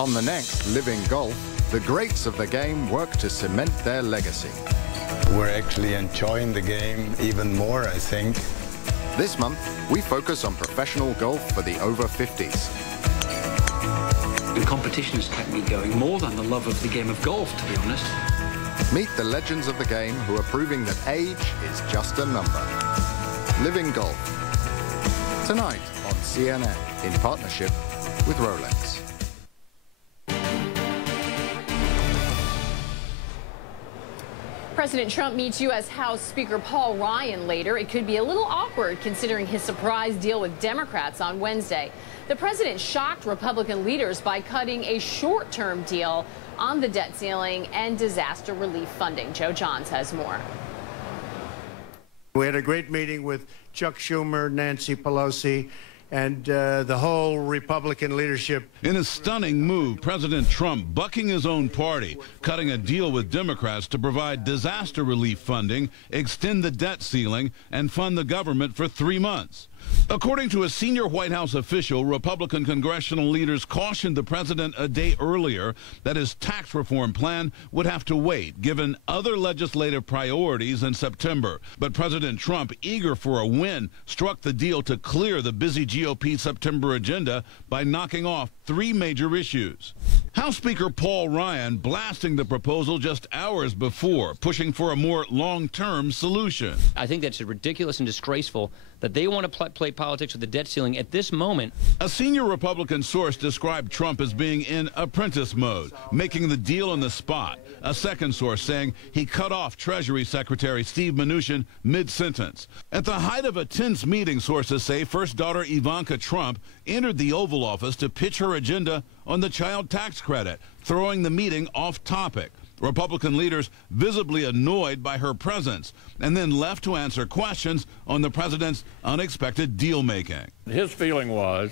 On the next Living Golf, the greats of the game work to cement their legacy. We're actually enjoying the game even more, I think. This month, we focus on professional golf for the over 50s. The competition has kept me going more than the love of the game of golf, to be honest. Meet the legends of the game who are proving that age is just a number. Living Golf. Tonight on CNN in partnership with Rolex. President Trump meets U.S. House Speaker Paul Ryan later. It could be a little awkward considering his surprise deal with Democrats on Wednesday. The president shocked Republican leaders by cutting a short-term deal on the debt ceiling and disaster relief funding. Joe Johns has more. We had a great meeting with Chuck Schumer, Nancy Pelosi, and the whole Republican leadership. In a stunning move, President Trump bucking his own party, cutting a deal with Democrats to provide disaster relief funding, extend the debt ceiling, and fund the government for 3 months. According to a senior White House official, Republican congressional leaders cautioned the president a day earlier that his tax reform plan would have to wait, given other legislative priorities in September. But President Trump, eager for a win, struck the deal to clear the busy GOP September agenda by knocking off 3 major issues. House Speaker Paul Ryan blasting the proposal just hours before, pushing for a more long-term solution. I think that's ridiculous and disgraceful that they want to play politics with the debt ceiling at this moment. A senior Republican source described Trump as being in apprentice mode, making the deal on the spot. A second source saying he cut off Treasury Secretary Steve Mnuchin mid-sentence. At the height of a tense meeting, sources say first daughter Ivanka Trump entered the Oval Office to pitch her agenda on the child tax credit, throwing the meeting off topic. Republican leaders visibly annoyed by her presence, and then left to answer questions on the president's unexpected deal-making. His feeling was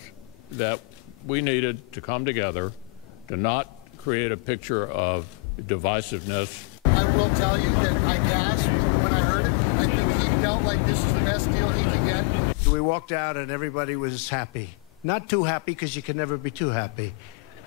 that we needed to come together to not create a picture of divisiveness. I will tell you that I gasped when I heard it. I think he felt like this is the best deal he could get. We walked out and everybody was happy. Not too happy, because you can never be too happy,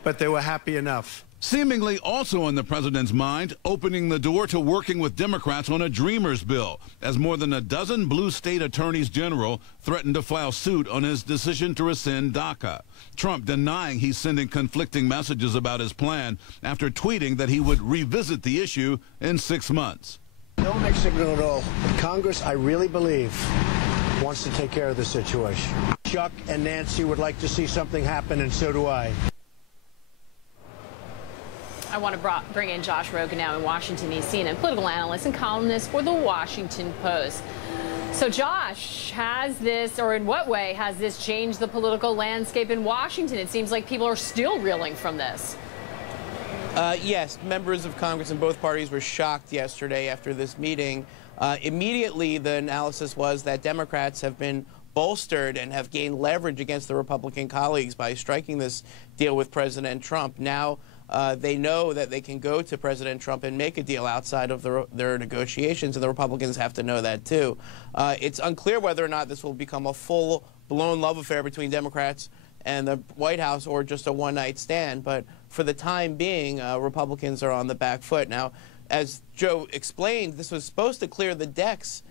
but they were happy enough. Seemingly also on the president's mind, opening the door to working with Democrats on a Dreamers bill, as more than a dozen blue state attorneys general threatened to file suit on his decision to rescind DACA. Trump denying he's sending conflicting messages about his plan after tweeting that he would revisit the issue in 6 months. No mixed signal at all. Congress, I really believe, wants to take care of the situation. Chuck and Nancy would like to see something happen, and so do I. I want to bring in Josh Rogin now in Washington, D.C., and a political analyst and columnist for the Washington Post. So, Josh, has this, or in what way has this changed the political landscape in Washington? It seems like people are still reeling from this. Yes, members of Congress in both parties were shocked yesterday after this meeting. Immediately, the analysis was that Democrats have been bolstered and have gained leverage against the Republican colleagues by striking this deal with President Trump. Now, they know that they can go to President Trump and make a deal outside of their negotiations, and the Republicans have to know that, too. It's unclear whether or not this will become a full-blown love affair between Democrats and the White House or just a one-night stand, but for the time being, Republicans are on the back foot. Now, as Joe explained, this was supposed to clear the decks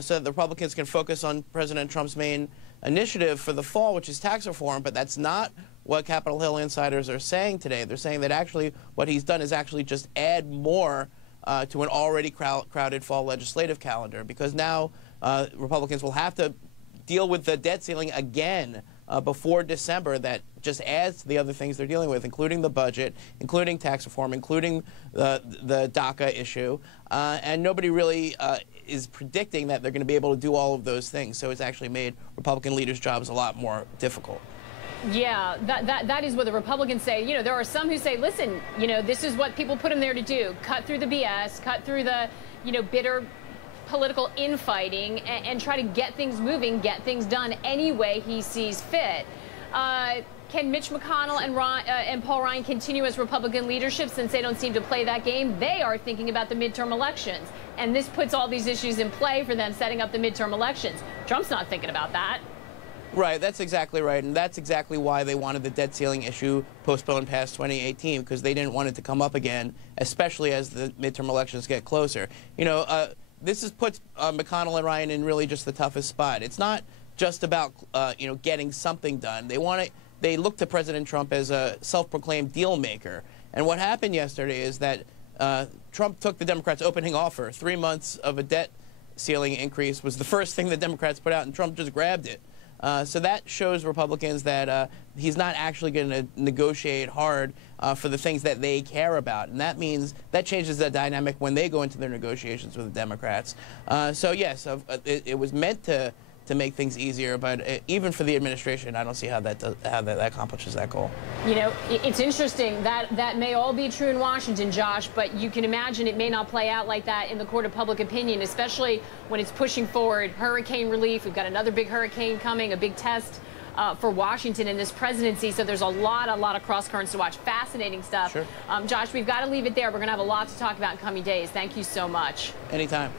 so that the Republicans can focus on President Trump's main initiative for the fall, which is tax reform, but that's not what Capitol Hill insiders are saying today. They're saying that actually what he's done is actually just add more to an already crowded fall legislative calendar, because now Republicans will have to deal with the debt ceiling again before December. That just adds to the other things they're dealing with, including the budget, including tax reform, including the DACA issue, and nobody really is predicting that they're going to be able to do all of those things. So it's actually made Republican leaders' jobs a lot more difficult. Yeah, that is what the Republicans say. You know, there are some who say, listen, you know, this is what people put him there to do. Cut through the BS, cut through the, you know, bitter political infighting, and try to get things moving, get things done any way he sees fit. Can Mitch McConnell and Paul Ryan continue as Republican leadership since they don't seem to play that game? They are thinking about the midterm elections, and this puts all these issues in play for them setting up the midterm elections. Trump's not thinking about that. Right, that's exactly right, and that's exactly why they wanted the debt ceiling issue postponed past 2018, because they didn't want it to come up again, especially as the midterm elections get closer. You know, this puts McConnell and Ryan in really just the toughest spot. It's not just about you know, getting something done. They look to President Trump as a self-proclaimed deal maker, and what happened yesterday is that Trump took the Democrats' opening offer. 3 months of a debt ceiling increase was the first thing the Democrats put out, and Trump just grabbed it. So that shows Republicans that he's not actually going to negotiate hard for the things that they care about. And that means that changes the dynamic when they go into their negotiations with the Democrats. So, yes, it was meant to make things easier, but even for the administration, I don't see how that accomplishes that goal. You know, it's interesting that may all be true in Washington, Josh, but you can imagine it may not play out like that in the court of public opinion, especially when it's pushing forward hurricane relief. We've got another big hurricane coming, a big test for Washington in this presidency, so there's a lot of cross currents to watch. Fascinating stuff. Sure. Josh, we've got to leave it there. We're going to have a lot to talk about in coming days. Thank you so much. Anytime.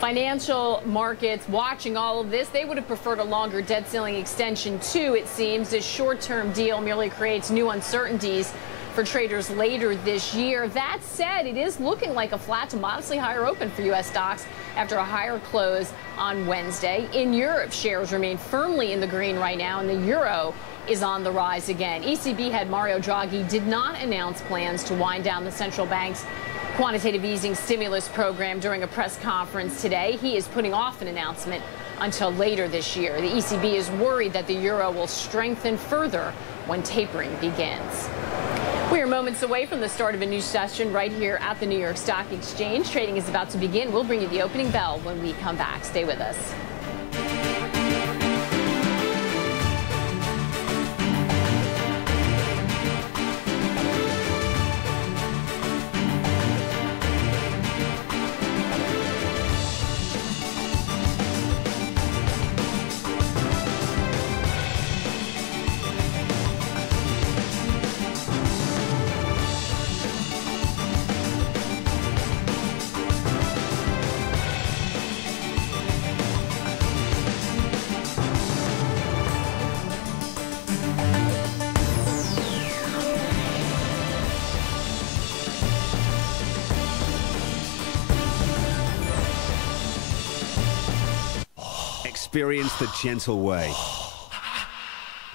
Financial markets watching all of this, they would have preferred a longer debt ceiling extension too, it seems. This short-term deal merely creates new uncertainties for traders later this year. That said, it is looking like a flat to modestly higher open for U.S. stocks after a higher close on Wednesday. In Europe, shares remain firmly in the green right now, and the euro is on the rise again. ECB head Mario Draghi did not announce plans to wind down the central bank's quantitative easing stimulus program during a press conference today. He is putting off an announcement until later this year. The ECB is worried that the euro will strengthen further when tapering begins. We are moments away from the start of a new session right here at the New York Stock Exchange. Trading is about to begin. We'll bring you the opening bell when we come back. Stay with us. Experience the gentle way.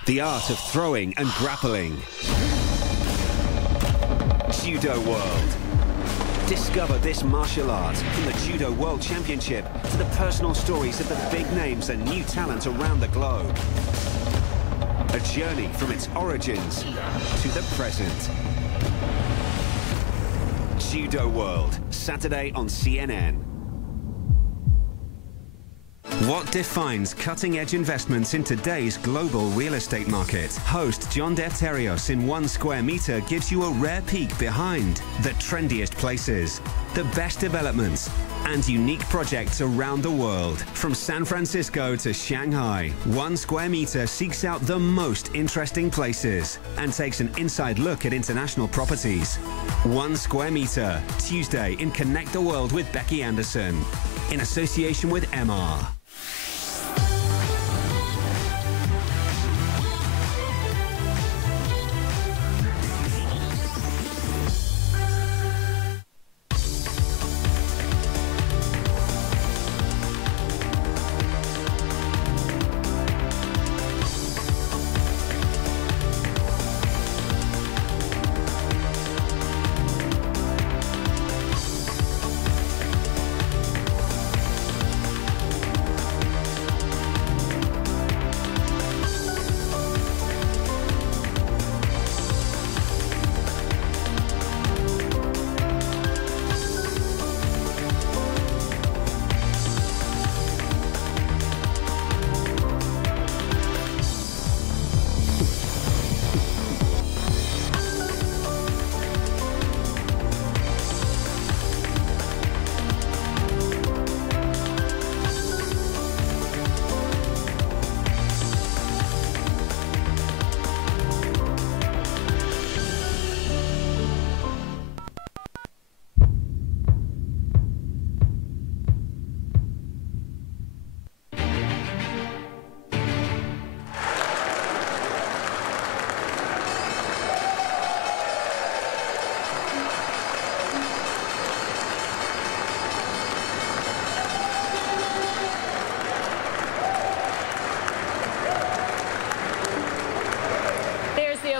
The art of throwing and grappling. Judo World. Discover this martial art from the Judo World Championship to the personal stories of the big names and new talent around the globe. A journey from its origins to the present. Judo World, Saturday on CNN. What defines cutting-edge investments in today's global real estate market? Host John Defterios in 1 Square Meter gives you a rare peek behind the trendiest places, the best developments, and unique projects around the world. From San Francisco to Shanghai, 1 Square Meter seeks out the most interesting places and takes an inside look at international properties. 1 Square Meter, Tuesday in Connect the World with Becky Anderson, in association with MR.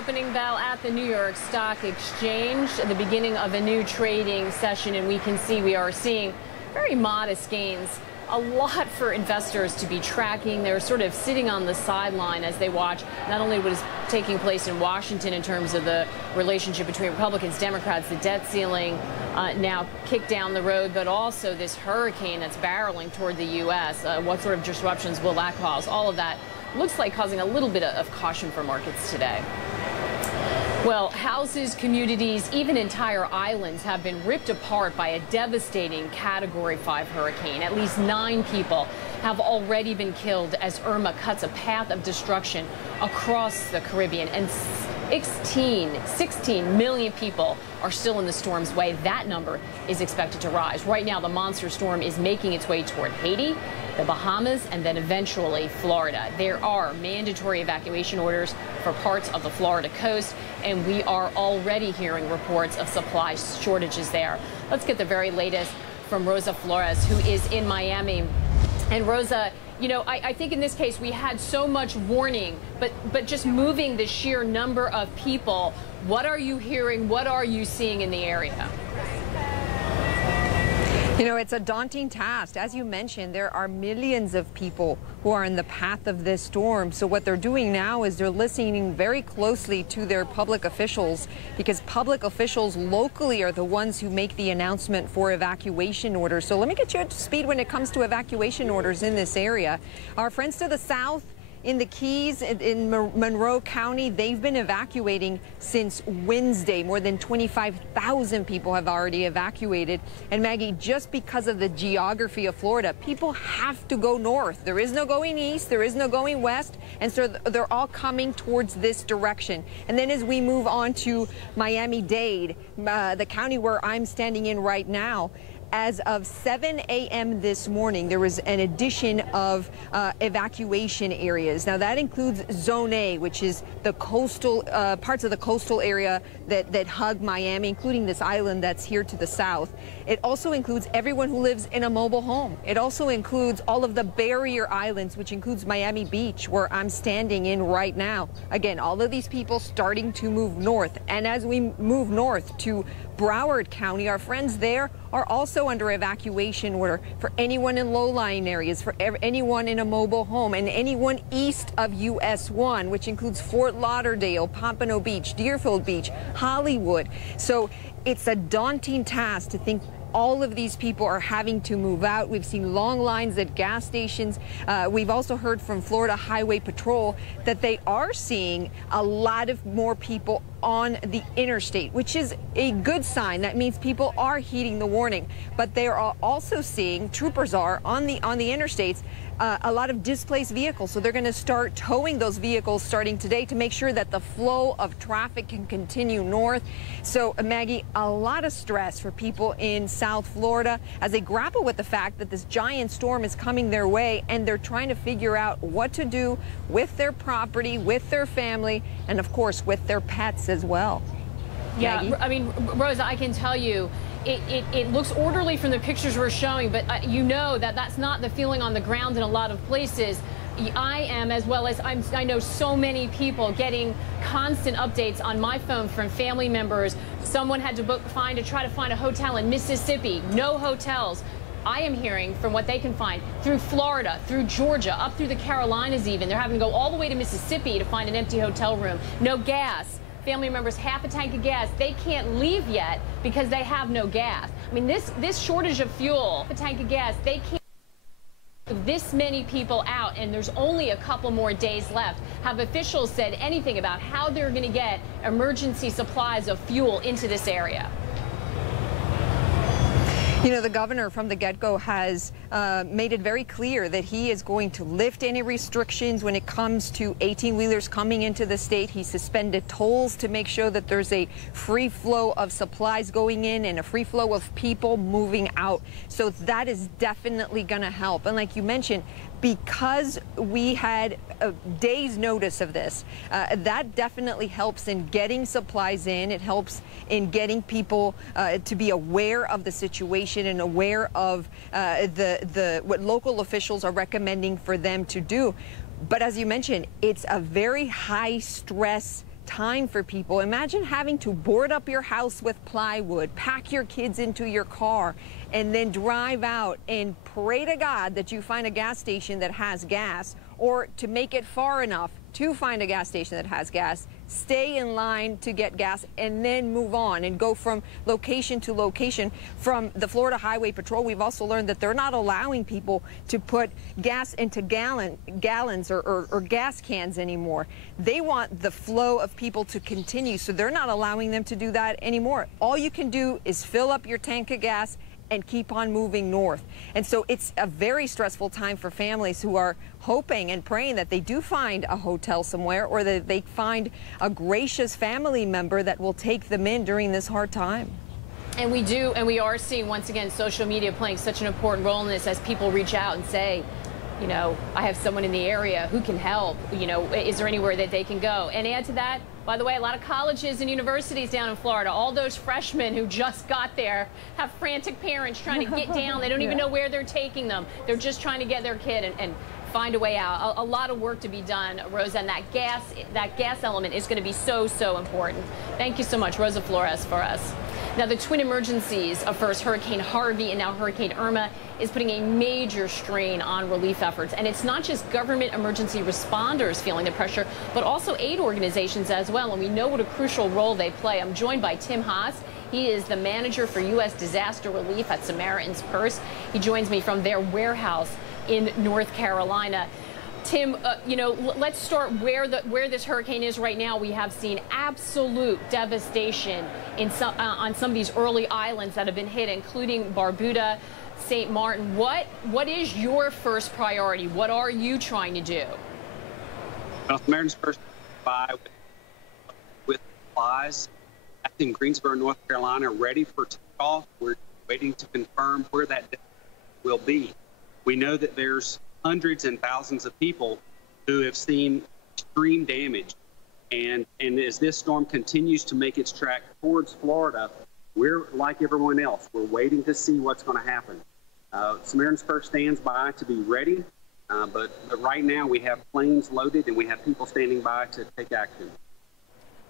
opening bell at the New York Stock Exchange at the beginning of a new trading session, and we can see we are seeing very modest gains. A lot for investors to be tracking. They're sort of sitting on the sideline as they watch not only what is taking place in Washington in terms of the relationship between Republicans, Democrats, the debt ceiling now kicked down the road, but also this hurricane that's barreling toward the U.S. What sort of disruptions will that cause? All of that looks like causing a little bit of caution for markets today. Well, houses, communities, even entire islands have been ripped apart by a devastating Category 5 hurricane. At least 9 people have already been killed as Irma cuts a path of destruction across the Caribbean. And 16 million people are still in the storm's way. That number is expected to rise. Right now, the monster storm is making its way toward Haiti, the Bahamas, and then eventually Florida. There are mandatory evacuation orders for parts of the Florida coast, and we are already hearing reports of supply shortages there. Let's get the very latest from Rosa Flores, who is in Miami. And Rosa, you know, I think in this case we had so much warning, but just moving the sheer number of people, what are you hearing? What are you seeing in the area? You know, it's a daunting task. As you mentioned, there are millions of people who are in the path of this storm. So what they're doing now is they're listening very closely to their public officials, because public officials locally are the ones who make the announcement for evacuation orders. So let me get you up to speed when it comes to evacuation orders in this area. Our friends to the south, in the Keys, in Monroe County, they've been evacuating since Wednesday. More than 25,000 people have already evacuated. And Maggie, just because of the geography of Florida, people have to go north. There is no going east, there is no going west, and so they're all coming towards this direction. And then as we move on to Miami-Dade, the county where I'm standing in right now, as of 7 a.m. this morning, there was an addition of evacuation areas. Now, that includes Zone A, which is the coastal parts of the coastal area that hug Miami, including this island that's here to the south. It also includes everyone who lives in a mobile home. It also includes all of the barrier islands, which includes Miami Beach, where I'm standing in right now. Again, all of these people starting to move north. And as we move north to Broward County, our friends there are also under evacuation order for anyone in low-lying areas, for anyone in a mobile home, and anyone east of US 1, which includes Fort Lauderdale, Pompano Beach, Deerfield Beach, Hollywood. So it's a daunting task to think all of these people are having to move out. We've seen long lines at gas stations. We've also heard from Florida Highway Patrol that they are seeing a lot of more people on the interstate, which is a good sign. That means people are heeding the warning. But they are also seeing, troopers are, on the interstates, a lot of displaced vehicles. So they're going to start towing those vehicles starting today to make sure that the flow of traffic can continue north. So, Maggie, a lot of stress for people in South Florida as they grapple with the fact that this giant storm is coming their way, and they're trying to figure out what to do with their property, with their family, and of course with their pets as well. Yeah, Maggie? I mean, Rosa, I can tell you, it looks orderly from the pictures we're showing, but you know that that's not the feeling on the ground in a lot of places. I am, as well as I know so many people, getting constant updates on my phone from family members. Someone had to try to find a hotel in Mississippi. No hotels. I am hearing from what they can find through Florida, through Georgia, up through the Carolinas even. They're having to go all the way to Mississippi to find an empty hotel room. No gas. Family members, half a tank of gas. They can't leave yet because they have no gas. I mean, this shortage of fuel, a tank of gas, they can't. This many people out, and there's only a couple more days left. Have officials said anything about how they're going to get emergency supplies of fuel into this area? You know, the governor from the get-go has made it very clear that he is going to lift any restrictions when it comes to 18-wheelers coming into the state. He suspended tolls to make sure that there's a free flow of supplies going in and a free flow of people moving out. So that is definitely going to help. And like you mentioned, because we had a day's notice of this, that definitely helps in getting supplies in. It helps in getting people to be aware of the situation and aware of what local officials are recommending for them to do. But as you mentioned, it's a very high stress time for people. Imagine having to board up your house with plywood, pack your kids into your car, and then drive out and pray to God that you find a gas station that has gas, or to make it far enough to find a gas station that has gas, stay in line to get gas, and then move on and go from location to location. From the Florida Highway Patrol, we've also learned that they're not allowing people to put gas into gallons or gas cans anymore. They want the flow of people to continue, so they're not allowing them to do that anymore. All you can do is fill up your tank of gas and keep on moving north. And so it's a very stressful time for families who are hoping and praying that they do find a hotel somewhere, or that they find a gracious family member that will take them in during this hard time. And we are seeing, once again, social media playing such an important role in this, as people reach out and say, you know, I have someone in the area who can help. You know, is there anywhere that they can go? And add to that, by the way, a lot of colleges and universities down in Florida, all those freshmen who just got there have frantic parents trying to get down. They don't even know where they're taking them. They're just trying to get their kid and find a way out. A lot of work to be done, Rosa, and that gas element is going to be so, so important. Thank you so much, Rosa Flores, for us. Now, the twin emergencies of first Hurricane Harvey and now Hurricane Irma is putting a major strain on relief efforts. And it's not just government emergency responders feeling the pressure, but also aid organizations as well. And we know what a crucial role they play. I'm joined by Tim Haas. He is the manager for U.S. disaster relief at Samaritan's Purse. He joins me from their warehouse in North Carolina. Tim, you know, let's start where this hurricane is right now. We have seen absolute devastation in on some of these early islands that have been hit, including Barbuda, St. Martin. What is your first priority? What are you trying to do? Well, Samaritan's Purse with supplies in Greensboro, North Carolina, ready for takeoff. We're waiting to confirm where that will be. We know that there's hundreds and thousands of people who have seen extreme damage. And as this storm continues to make its track towards Florida, we're like everyone else. We're waiting to see what's going to happen. Samaritan's Purse stands by to be ready, but right now we have planes loaded and we have people standing by to take action.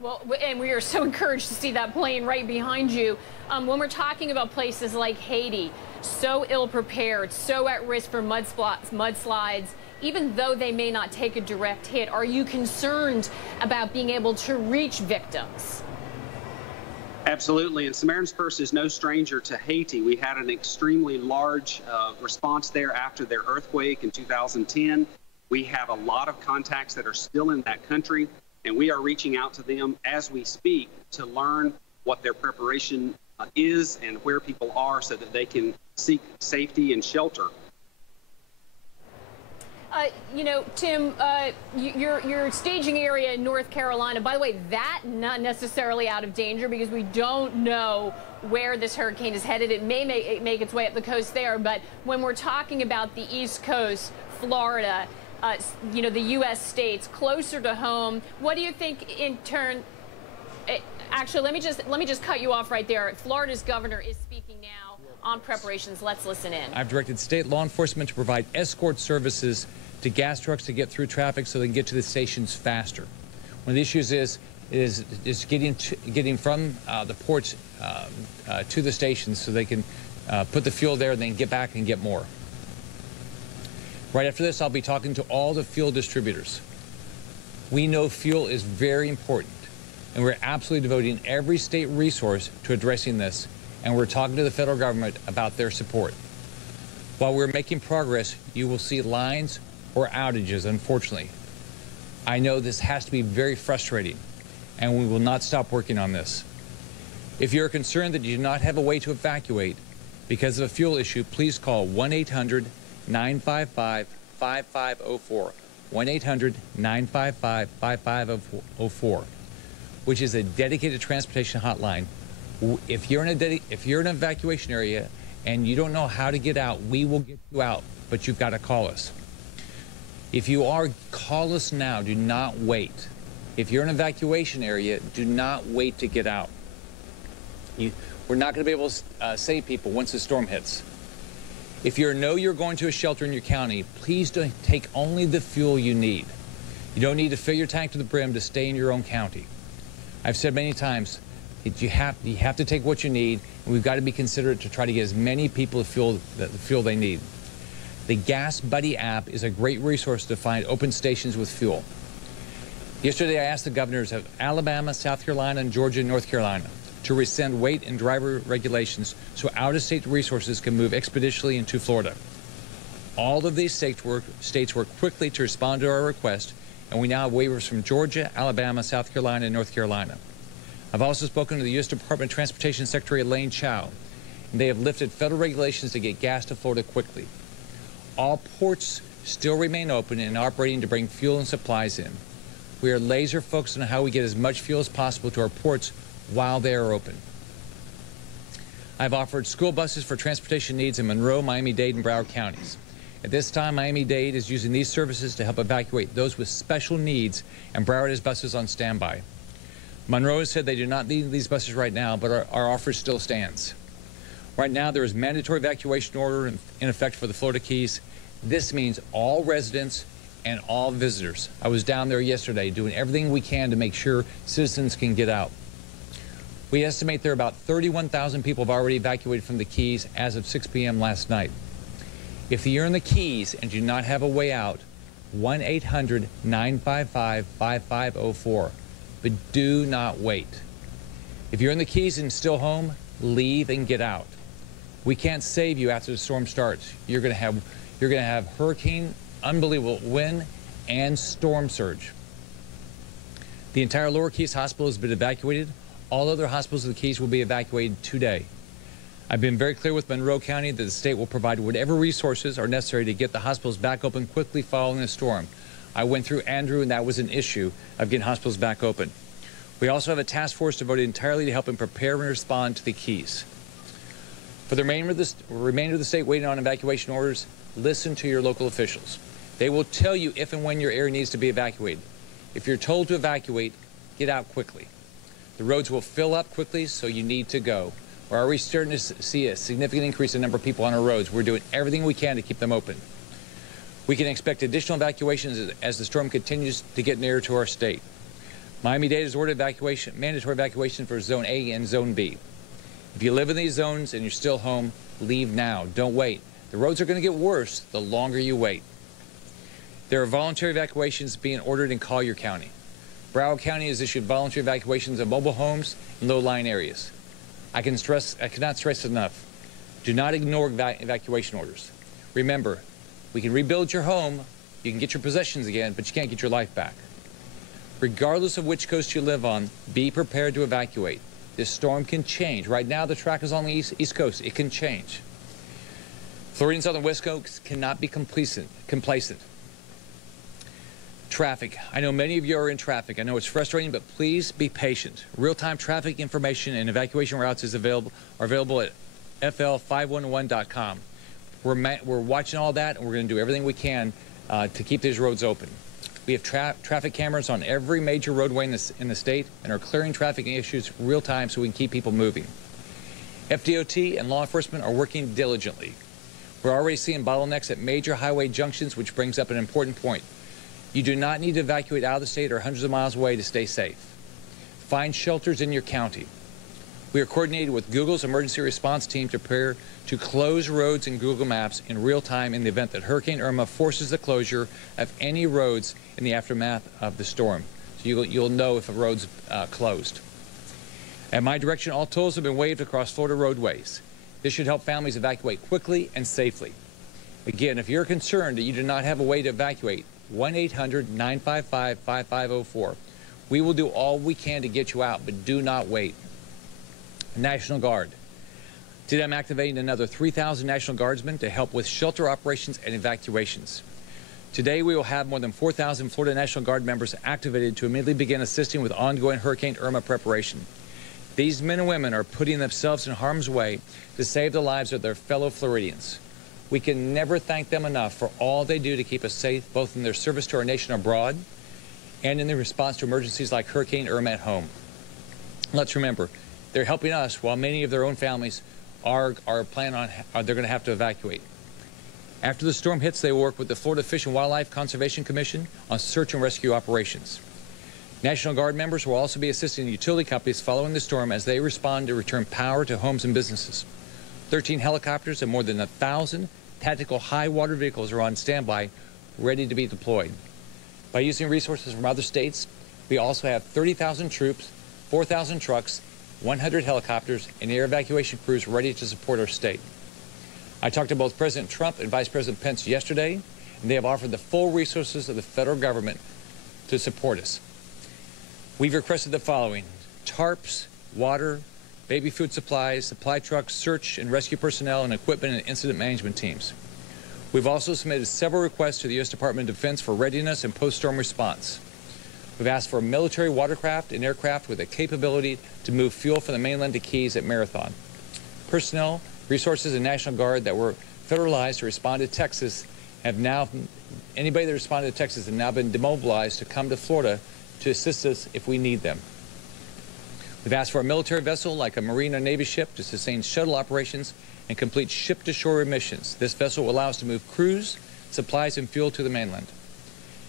Well, and we are so encouraged to see that plane right behind you. When we're talking about places like Haiti, so ill-prepared, so at risk for mudslides, even though they may not take a direct hit, are you concerned about being able to reach victims? Absolutely, and Samaritan's Purse is no stranger to Haiti. We had an extremely large response there after their earthquake in 2010. We have a lot of contacts that are still in that country, and we are reaching out to them as we speak to learn what their preparation is and where people are so that they can seek safety and shelter. You know, Tim, your staging area in North Carolina, by the way, that not necessarily out of danger because we don't know where this hurricane is headed. It may make its way up the coast there, but when we're talking about the East Coast, Florida, you know, the U.S. states closer to home, what do you think in turn? Actually, let me just cut you off right there. Florida's governor is speaking now on preparations. Let's listen in. I've directed state law enforcement to provide escort services to gas trucks to get through traffic so they can get to the stations faster. One of the issues is getting from the ports to the stations so they can put the fuel there and then get back and get more. Right after this, I'll be talking to all the fuel distributors. We know fuel is very important, and we're absolutely devoting every state resource to addressing this, and we're talking to the federal government about their support. While we're making progress, you will see lines or outages, unfortunately. I know this has to be very frustrating, and we will not stop working on this. If you're concerned that you do not have a way to evacuate because of a fuel issue, please call 1-800-955-5504, 1-800-955-5504, which is a dedicated transportation hotline. If you're in an evacuation area and you don't know how to get out, we will get you out, but you've got to call us. If you are, call us now. Do not wait. If you're in an evacuation area, do not wait to get out. We're not going to be able to save people once the storm hits. If you know you're going to a shelter in your county, please don't take only the fuel you need. You don't need to fill your tank to the brim to stay in your own county. I've said many times, you have to take what you need, and we've got to be considerate to try to get as many people the fuel they need. The Gas Buddy app is a great resource to find open stations with fuel. Yesterday, I asked the governors of Alabama, South Carolina, and Georgia and North Carolina to rescind weight and driver regulations so out-of-state resources can move expeditiously into Florida. All of these states worked quickly to respond to our request, and we now have waivers from Georgia, Alabama, South Carolina, and North Carolina. I've also spoken to the U.S. Department of Transportation Secretary Elaine Chao, and they have lifted federal regulations to get gas to Florida quickly. All ports still remain open and operating to bring fuel and supplies in. We are laser focused on how we get as much fuel as possible to our ports while they are open. I've offered school buses for transportation needs in Monroe, Miami-Dade, and Broward counties. At this time, Miami-Dade is using these services to help evacuate those with special needs, and Broward has buses on standby. Monroe has said they do not need these buses right now, but our offer still stands. Right now, there is mandatory evacuation order in effect for the Florida Keys. This means all residents and all visitors. I was down there yesterday doing everything we can to make sure citizens can get out. We estimate there are about 31,000 people have already evacuated from the Keys as of 6 p.m. last night. If you're in the Keys and do not have a way out, 1-800-955-5504. But do not wait. If you're in the Keys and still home, leave and get out. We can't save you after the storm starts. You're going to have hurricane, unbelievable wind, and storm surge. The entire Lower Keys Hospital has been evacuated. All other hospitals of the Keys will be evacuated today. I've been very clear with Monroe County that the state will provide whatever resources are necessary to get the hospitals back open quickly following the storm. I went through Andrew, and that was an issue of getting hospitals back open. We also have a task force devoted entirely to helping prepare and respond to the Keys. For the remainder of the state waiting on evacuation orders, listen to your local officials. They will tell you if and when your area needs to be evacuated. If you're told to evacuate, get out quickly. The roads will fill up quickly, so you need to go. We're already starting to see a significant increase in the number of people on our roads. We're doing everything we can to keep them open. We can expect additional evacuations as the storm continues to get nearer to our state. Miami-Dade has ordered mandatory evacuation for Zone A and Zone B. If you live in these zones and you're still home, leave now. Don't wait. The roads are going to get worse the longer you wait. There are voluntary evacuations being ordered in Collier County. Broward County has issued voluntary evacuations of mobile homes and low-lying areas. I cannot stress enough, do not ignore evacuation orders. Remember, we can rebuild your home, you can get your possessions again, but you can't get your life back. Regardless of which coast you live on, be prepared to evacuate. This storm can change. Right now, the track is on the East Coast. It can change. Floridians on the West Coast cannot be complacent. Traffic. I know many of you are in traffic. I know it's frustrating, but please be patient. Real-time traffic information and evacuation routes are available at fl511.com. We're watching all that, and we're going to do everything we can to keep these roads open. We have traffic cameras on every major roadway in the state and are clearing traffic issues real time so we can keep people moving. FDOT and law enforcement are working diligently. We're already seeing bottlenecks at major highway junctions, which brings up an important point. You do not need to evacuate out of the state or hundreds of miles away to stay safe. Find shelters in your county. We are coordinated with Google's emergency response team to prepare to close roads in Google Maps in real time in the event that Hurricane Irma forces the closure of any roads in the aftermath of the storm. So you'll know if a road's closed. At my direction, all tolls have been waived across Florida roadways. This should help families evacuate quickly and safely. Again, if you're concerned that you do not have a way to evacuate, 1-800-955-5504. We will do all we can to get you out, but do not wait. National Guard. Today I'm activating another 3,000 National Guardsmen to help with shelter operations and evacuations. Today we will have more than 4,000 Florida National Guard members activated to immediately begin assisting with ongoing Hurricane Irma preparation. These men and women are putting themselves in harm's way to save the lives of their fellow Floridians. We can never thank them enough for all they do to keep us safe, both in their service to our nation abroad and in the response to emergencies like Hurricane Irma at home. Let's remember, they're helping us while many of their own families are planning on, they're going to have to evacuate. After the storm hits, they will work with the Florida Fish and Wildlife Conservation Commission on search and rescue operations. National Guard members will also be assisting utility companies following the storm as they respond to return power to homes and businesses. 13 helicopters and more than 1,000 tactical high-water vehicles are on standby, ready to be deployed. By using resources from other states, we also have 30,000 troops, 4,000 trucks, 100 helicopters, and air evacuation crews ready to support our state. I talked to both President Trump and Vice President Pence yesterday, and they have offered the full resources of the federal government to support us. We've requested the following: tarps, water, baby food supplies, supply trucks, search and rescue personnel, and equipment and incident management teams. We've also submitted several requests to the U.S. Department of Defense for readiness and post-storm response. We've asked for military watercraft and aircraft with the capability to move fuel from the mainland to Keys at Marathon. Personnel, resources, and National Guard that were federalized to respond to Texas anybody that responded to Texas have now been demobilized to come to Florida to assist us if we need them. We've asked for a military vessel like a Marine or Navy ship to sustain shuttle operations and complete ship-to-shore missions. This vessel will allow us to move crews, supplies, and fuel to the mainland.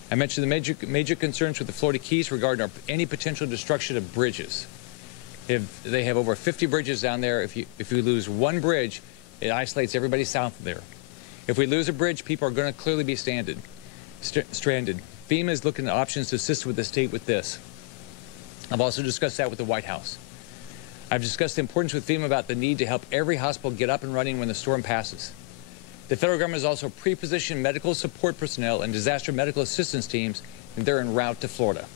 I mentioned the major concerns with the Florida Keys regarding any potential destruction of bridges. If they have over 50 bridges down there, if you lose one bridge, it isolates everybody south of there. If we lose a bridge, people are going to clearly be stranded. FEMA is looking at options to assist with the state with this. I've also discussed that with the White House. I've discussed the importance with FEMA about the need to help every hospital get up and running when the storm passes. The federal government has also pre-positioned medical support personnel and disaster medical assistance teams, and they're en route to Florida.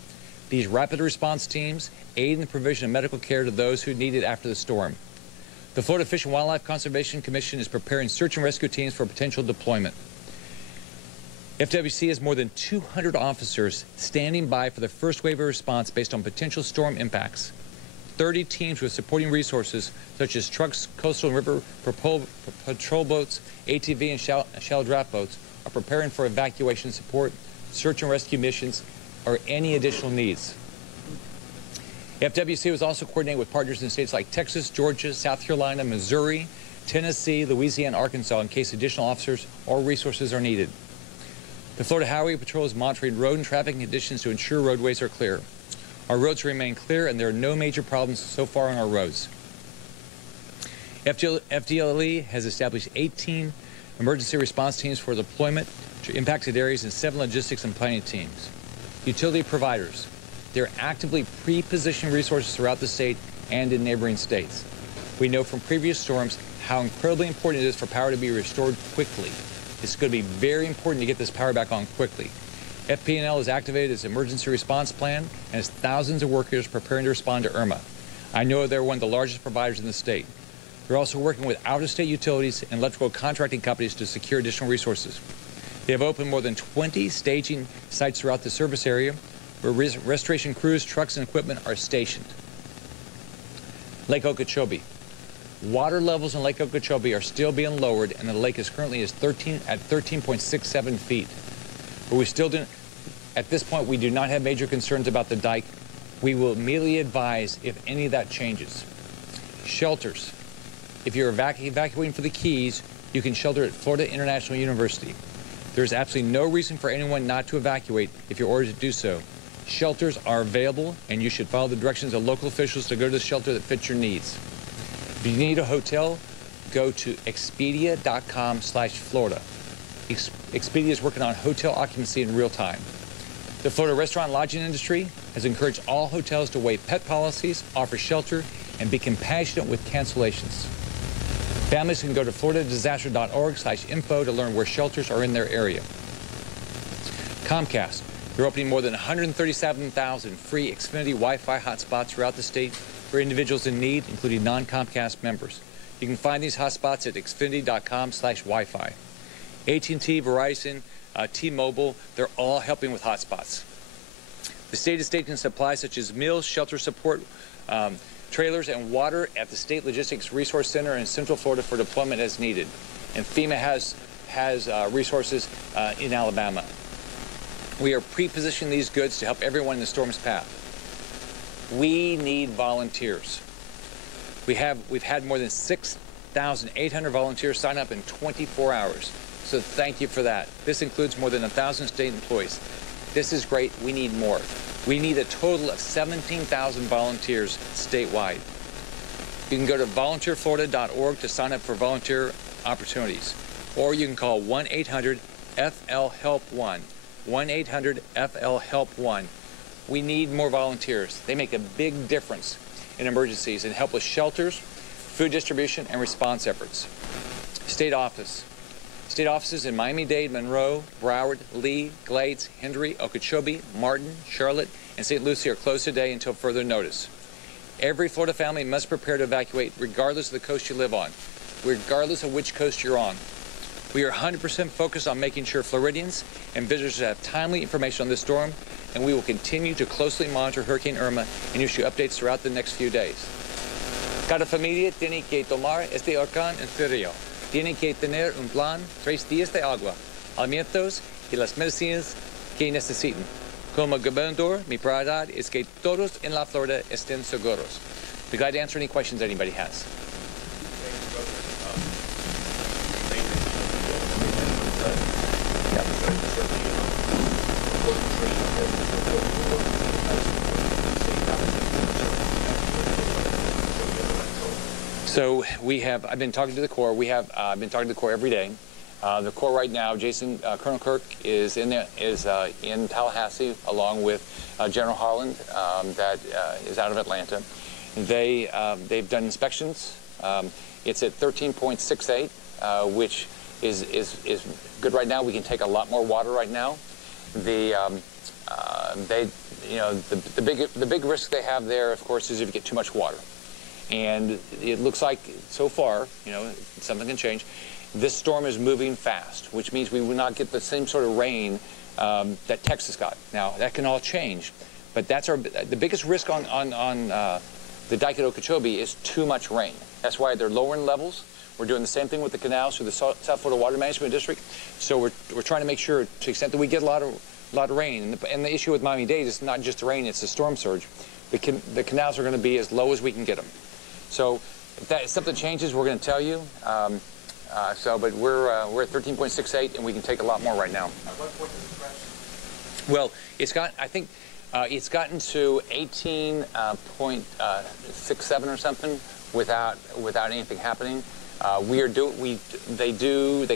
These rapid response teams aid in the provision of medical care to those who need it after the storm. The Florida Fish and Wildlife Conservation Commission is preparing search and rescue teams for potential deployment. FWC has more than 200 officers standing by for the first wave of response based on potential storm impacts. 30 teams with supporting resources such as trucks, coastal and river patrol boats, ATV, and shallow draft boats are preparing for evacuation support, search and rescue missions, or any additional needs. FWC was also coordinating with partners in states like Texas, Georgia, South Carolina, Missouri, Tennessee, Louisiana, and Arkansas in case additional officers or resources are needed. The Florida Highway Patrol is monitoring road and traffic conditions to ensure roadways are clear. Our roads remain clear, and there are no major problems so far on our roads. FDLE has established 18 emergency response teams for deployment to impacted areas and 7 logistics and planning teams. Utility providers, they're actively pre-positioning resources throughout the state and in neighboring states. We know from previous storms how incredibly important it is for power to be restored quickly. It's going to be very important to get this power back on quickly. FP&L has activated its emergency response plan and has thousands of workers preparing to respond to IRMA. I know they're one of the largest providers in the state. They're also working with out-of-state utilities and electrical contracting companies to secure additional resources. They have opened more than 20 staging sites throughout the service area where restoration crews, trucks, and equipment are stationed. Lake Okeechobee. Water levels in Lake Okeechobee are still being lowered, and the lake is currently at 13.67 feet. But we still do, at this point, we do not have major concerns about the dike. We will immediately advise if any of that changes. Shelters. If you're evacuating for the Keys, you can shelter at Florida International University. There's absolutely no reason for anyone not to evacuate if you're ordered to do so. Shelters are available, and you should follow the directions of local officials to go to the shelter that fits your needs. If you need a hotel, go to expedia.com/Florida. Expedia is working on hotel occupancy in real time. The Florida restaurant and lodging industry has encouraged all hotels to waive pet policies, offer shelter, and be compassionate with cancellations. Families can go to floridadisaster.org/info to learn where shelters are in their area. Comcast. They're opening more than 137,000 free Xfinity Wi-Fi hotspots throughout the state for individuals in need, including non-Comcast members. You can find these hotspots at xfinity.com/Wi-Fi. AT&T, Verizon, T-Mobile, they're all helping with hotspots. The state is taking supplies such as meals, shelter support, trailers, and water at the State Logistics Resource Center in Central Florida for deployment as needed. And FEMA has resources in Alabama. We are pre-positioning these goods to help everyone in the storm's path. We need volunteers. We've had more than 6,800 volunteers sign up in 24 hours. So thank you for that. This includes more than 1,000 state employees. This is great. We need more. We need a total of 17,000 volunteers statewide. You can go to volunteerflorida.org to sign up for volunteer opportunities, or you can call 1-800-FL-HELP-1, 1-800-FL-HELP-1. We need more volunteers. They make a big difference in emergencies and help with shelters, food distribution, and response efforts. State offices in Miami-Dade, Monroe, Broward, Lee, Glades, Hendry, Okeechobee, Martin, Charlotte, and St. Lucie are closed today until further notice. Every Florida family must prepare to evacuate regardless of the coast you live on, regardless of which coast you're on. We are 100% focused on making sure Floridians and visitors have timely information on this storm, and we will continue to closely monitor Hurricane Irma and issue updates throughout the next few days. Cada familia tiene que tomar este huracán en serio. Tienen que tener un plan, 3 días de agua, alimentos y las medicinas que necesiten. Como gobernador, mi prioridad es que todos en la Florida estén seguros. Be glad to answer any questions anybody has. So I've been talking to the Corps. I've been talking to the Corps every day. The Corps right now, Colonel Kirk is in Tallahassee along with General Harland that is out of Atlanta. They've done inspections. It's at 13.68, which is good right now. We can take a lot more water right now. The big risk they have there, of course, is if you get too much water. And it looks like, so far, something can change. This storm is moving fast, which means we will not get the same sort of rain that Texas got. Now, that can all change, but that's the biggest risk on the dike at Okeechobee is too much rain. That's why they're lowering levels. We're doing the same thing with the canals through the South Florida Water Management District. So we're trying to make sure, to the extent that we get a lot of rain, and the issue with Miami-Dade is not just the rain, it's the storm surge. The canals are going to be as low as we can get them. So if something changes, we're going to tell you. But we're at 13.68, and we can take a lot more right now. At what point does it crash? Well, I think it's gotten to 18.67 or something without anything happening. They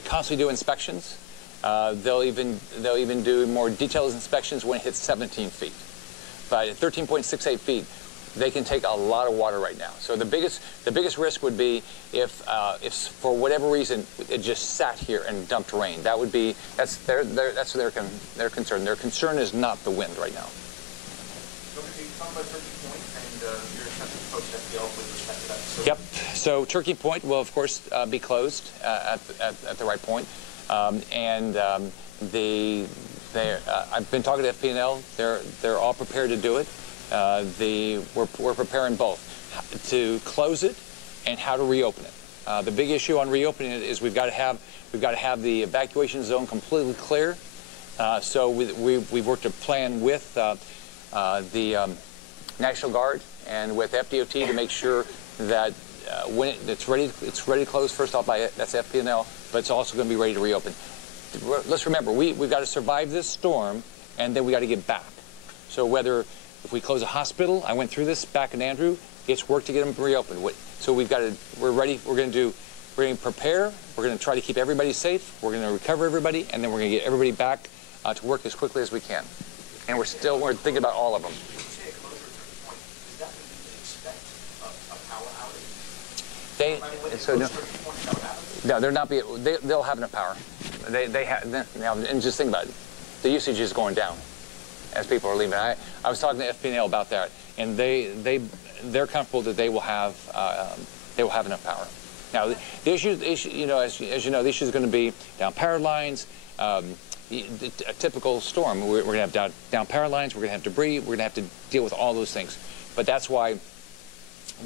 constantly do inspections. They'll even do more detailed inspections when it hits 17 feet. But at 13.68 feet, they can take a lot of water right now. So the biggest risk would be if for whatever reason it just sat here and dumped rain. That's their concern. Their concern is not the wind right now. Okay, talk about Turkey Point and your assessment approach to FPL with respect to that. Yep. So Turkey Point will of course be closed at the right point, I've been talking to FP&L. They're all prepared to do it. We're preparing both to close it and how to reopen it. The big issue on reopening it is we've got to have the evacuation zone completely clear. So we've worked a plan with the National Guard and with FDOT to make sure that when it's ready to close. First off, that's FP&L, but it's also going to be ready to reopen. Let's remember, we've got to survive this storm, and then we got to get back. So if we close a hospital, I went through this back in Andrew, it's work to get them reopened. So we're ready, we're going to prepare, we're going to try to keep everybody safe, we're going to recover everybody, and then we're going to get everybody back to work as quickly as we can. And we're thinking about all of them. When you say a closure at Turkey Point, does that mean you can expect a power outage? No, they'll have enough power. And just think about it, the usage is going down as people are leaving. I was talking to FP&L about that, and they're comfortable that they will have enough power. Now, the issue, as you know, the issue is going to be down power lines. A typical storm, we're going to have down power lines. We're going to have debris. We're going to have to deal with all those things. But that's why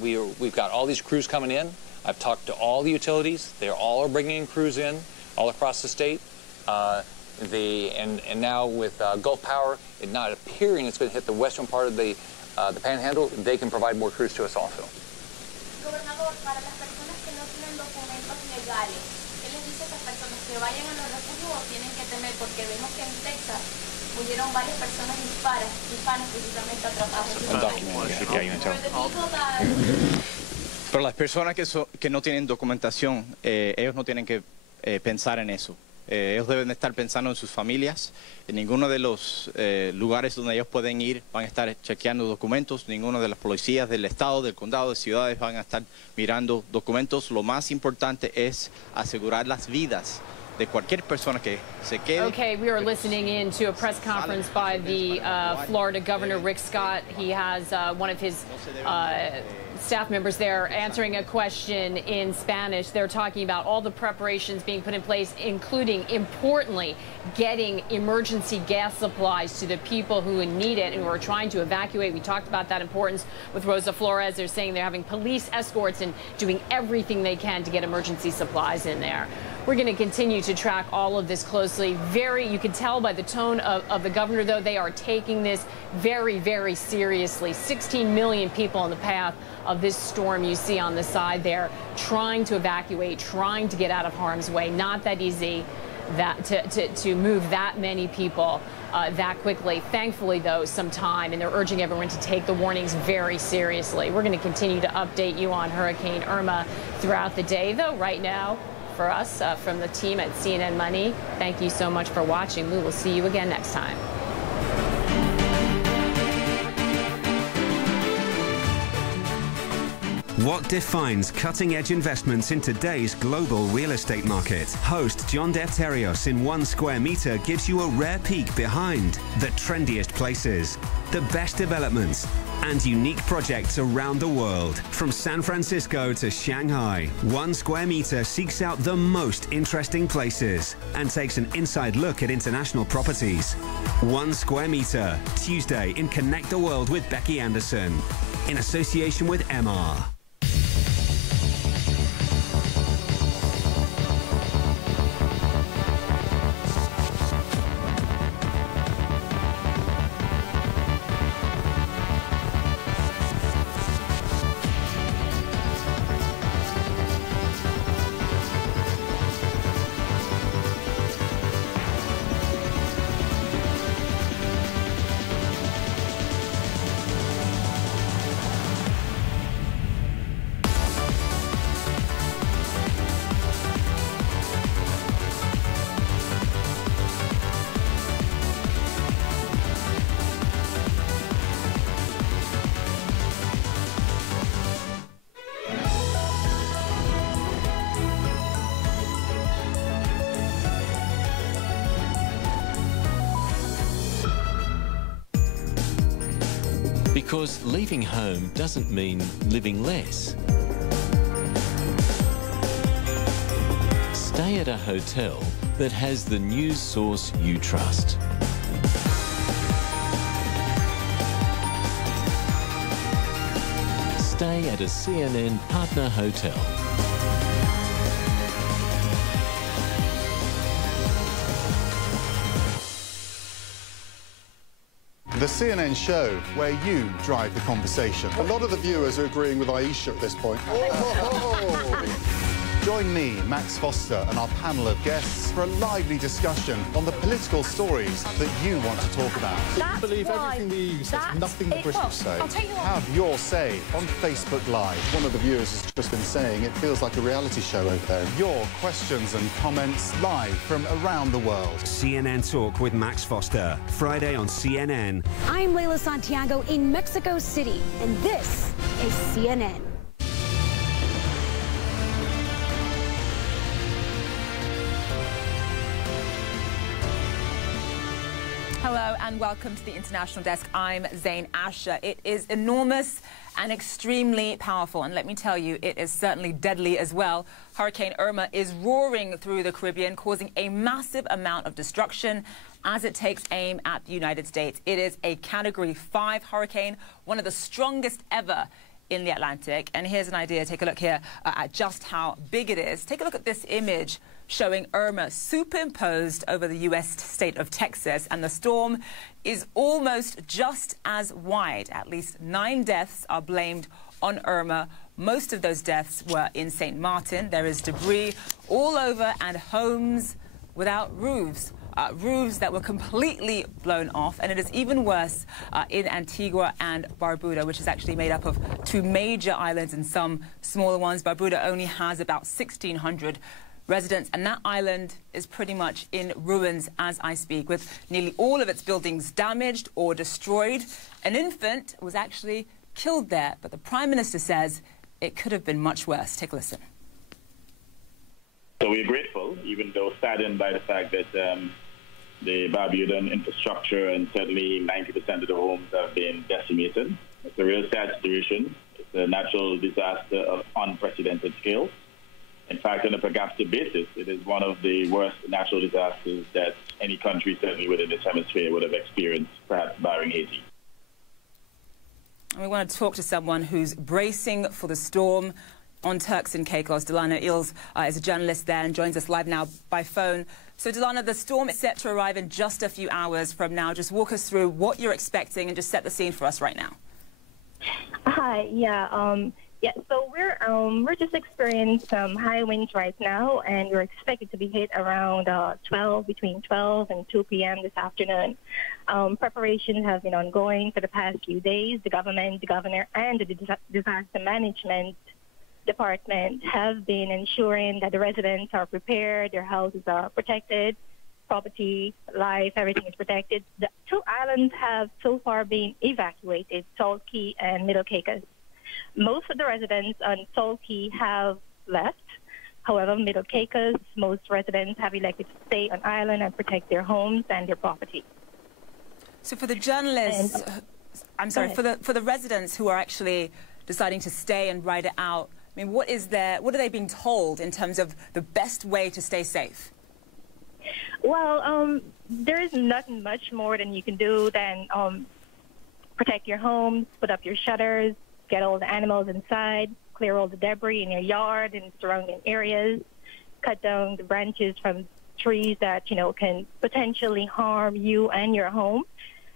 we've got all these crews coming in. I've talked to all the utilities. They all are bringing in crews in all across the state. And now with Gulf Power, it not appearing it's going to hit the western part of the Panhandle, they can provide more crews to us also. Gobernador, para las personas que no tienen documentos legales, ¿qué les dice a esas personas que vayan a los refugios o tienen que temer? Porque vemos que en Texas murieron varias personas hispanas precisamente atrapadas. Pero las personas que no tienen documentación, ellos no tienen que pensar en eso. Ellos deben estar pensando en sus familias. En ninguno de los lugares donde ellos pueden ir van a estar chequeando documentos. Ninguno de las policías del estado, del condado, de ciudades van a estar mirando documentos. Lo más importante es asegurar las vidas de cualquier persona que se quede. Okay, we are listening in to a press conference by the Florida Governor Rick Scott. He has one of his staff members there answering a question in Spanish. They're talking about all the preparations being put in place, including, importantly, getting emergency gas supplies to the people who need it and who are trying to evacuate. We talked about that importance with Rosa Flores. They're saying they're having police escorts and doing everything they can to get emergency supplies in there. We're going to continue to track all of this closely. You can tell by the tone of the governor, though, they are taking this very, very seriously. 16 million people in the path of this storm you see on the side there, trying to evacuate, trying to get out of harm's way. Not that easy to move that many people that quickly. Thankfully, though, some time, and they're urging everyone to take the warnings very seriously. We're going to continue to update you on Hurricane Irma throughout the day, though, right now. For us, from the team at CNN Money, thank you so much for watching. We will see you again next time. What defines cutting-edge investments in today's global real estate market? Host John Defterios in 1 square meter gives you a rare peek behind the trendiest places, the best developments, and unique projects around the world. From San Francisco to Shanghai, 1 square meter seeks out the most interesting places and takes an inside look at international properties. 1 square meter, Tuesday in Connect the World with Becky Anderson, in association with MR. Because leaving home doesn't mean living less. Stay at a hotel that has the news source you trust. Stay at a CNN partner hotel. The CNN show where you drive the conversation. A lot of the viewers are agreeing with Aisha at this point. Join me, Max Foster, and our panel of guests for a lively discussion on the political stories that you want to talk about. I believe everything the EU says, nothing the British say. I'll tell you what. Have your say on Facebook Live. One of the viewers has just been saying it feels like a reality show over there. Your questions and comments live from around the world. CNN Talk with Max Foster, Friday on CNN. I'm Leila Santiago in Mexico City, and this is CNN. Hello and welcome to the International Desk. I'm Zain Asher. It is enormous and extremely powerful, and let me tell you, it is certainly deadly as well. Hurricane Irma is roaring through the Caribbean, causing a massive amount of destruction as it takes aim at the United States. It is a Category 5 hurricane, one of the strongest ever in the Atlantic. And here's an idea. Take a look here at just how big it is. Take a look at this image showing Irma superimposed over the U.S. state of Texas. And the storm is almost just as wide. At least 9 deaths are blamed on Irma. Most of those deaths were in St. Martin. There is debris all over and homes without roofs roofs that were completely blown off, and it is even worse in Antigua and Barbuda, which is actually made up of 2 major islands and some smaller ones. Barbuda only has about 1,600 residents, and that island is pretty much in ruins as I speak, with nearly all of its buildings damaged or destroyed. An infant was actually killed there, but the Prime Minister says it could have been much worse. Take a listen. So we're grateful, even though saddened by the fact that the Barbudan infrastructure and certainly 90% of the homes have been decimated. It's a real sad situation. It's a natural disaster of unprecedented scale. In fact, on a per capita basis, it is one of the worst natural disasters that any country, certainly within this hemisphere, would have experienced, perhaps barring Haiti. And we want to talk to someone who's bracing for the storm on Turks and Caicos. Delana Eels is a journalist there and joins us live now by phone. So, Delana, the storm is set to arrive in just a few hours from now. Just walk us through what you're expecting and just set the scene for us right now. Hi, yeah, so we're just experiencing some high winds right now, and we're expected to be hit around between 12 and 2 p.m. this afternoon. Preparations have been ongoing for the past few days. The government, the governor, and the disaster management department have been ensuring that the residents are prepared, their houses are protected, property, life, everything is protected. The 2 islands have so far been evacuated, Salt Key and Middle Caicos. Most of the residents on Salt Key have left. However, Middle Caicos, most residents have elected to stay on island and protect their homes and their property. So for the journalists, for the residents who are actually deciding to stay and ride it out, I mean, what are they being told in terms of the best way to stay safe? Well, there is nothing much more than you can do than protect your homes, put up your shutters, get all the animals inside, clear all the debris in your yard and surrounding areas, cut down the branches from trees that, can potentially harm you and your home.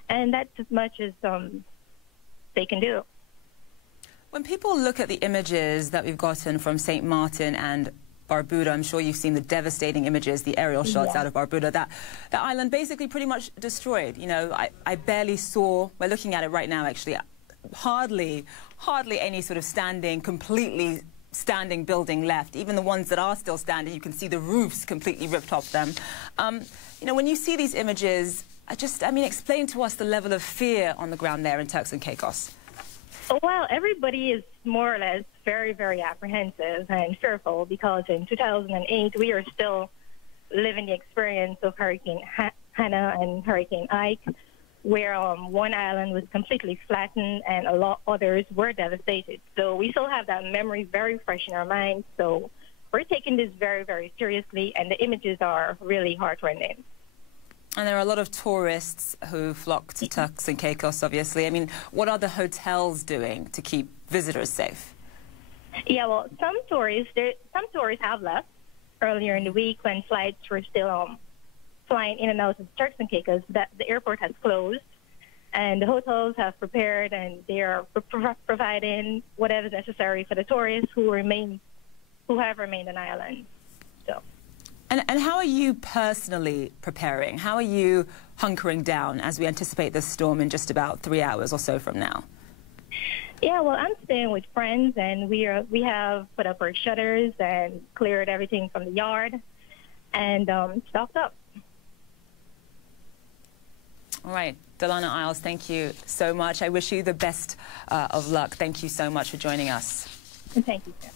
And that's as much as they can do. When people look at the images that we've gotten from St. Martin and Barbuda, I'm sure you've seen the devastating images, the aerial shots out of Barbuda. That island basically pretty much destroyed. I barely saw, we're looking at it right now actually, hardly any sort of completely standing building left. Even the ones that are still standing, you can see the roofs completely ripped off them. When you see these images, explain to us the level of fear on the ground there in Turks and Caicos. Well, everybody is more or less very, very apprehensive and fearful because in 2008, we are still living the experience of Hurricane Hannah and Hurricane Ike, where one island was completely flattened and a lot others were devastated. So we still have that memory very fresh in our minds. So we're taking this very, very seriously, and the images are really heart-rending. And there are a lot of tourists who flock to Turks and Caicos, obviously. I mean, what are the hotels doing to keep visitors safe? Yeah, well, some tourists have left earlier in the week when flights were still flying in and out of Turks and Caicos. That the airport has closed, and the hotels have prepared, and they are providing whatever is necessary for the tourists who have remained on island. So. And how are you personally preparing? How are you hunkering down as we anticipate this storm in just about 3 hours or so from now? Yeah, well, I'm staying with friends, and we have put up our shutters and cleared everything from the yard and stocked up. All right, Delana Isles, thank you so much. I wish you the best of luck. Thank you so much for joining us. Thank you, sir.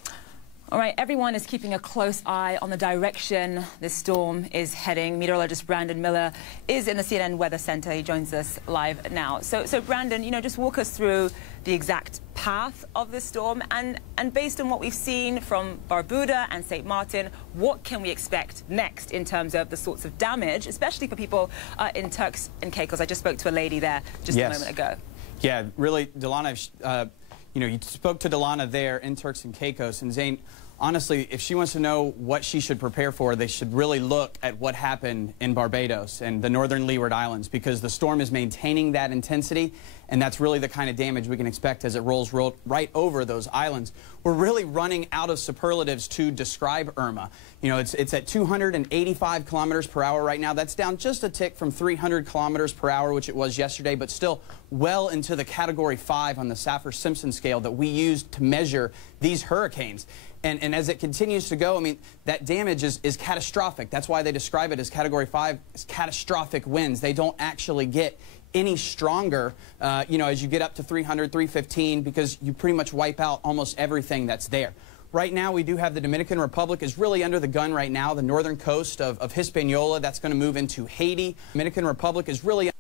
All right, everyone is keeping a close eye on the direction this storm is heading. Meteorologist Brandon Miller is in the CNN Weather Center. He joins us live now. So Brandon, just walk us through the exact path of this storm, and based on what we've seen from Barbuda and St. Martin, what can we expect next in terms of the sorts of damage, especially for people in Turks and Caicos? I just spoke to a lady there just a moment ago. Yeah, really, Delana, you spoke to Delana there in Turks and Caicos, and Zane, honestly, if she wants to know what she should prepare for, they should really look at what happened in Barbados and the northern Leeward Islands, because the storm is maintaining that intensity, and that's really the kind of damage we can expect as it rolls right over those islands. We're really running out of superlatives to describe Irma. You know, it's at 285 kilometers per hour right now. That's down just a tick from 300 kilometers per hour, which it was yesterday, but still well into the Category 5 on the Saffir-Simpson scale that we use to measure these hurricanes. And as it continues to go, I mean, that damage is catastrophic. That's why they describe it as Category 5, as catastrophic winds. They don't actually get any stronger, you know, as you get up to 300, 315, because you pretty much wipe out almost everything that's there. Right now, we do have the Dominican Republic is really under the gun right now. The northern coast of Hispaniola, that's going to move into Haiti. Dominican Republic is really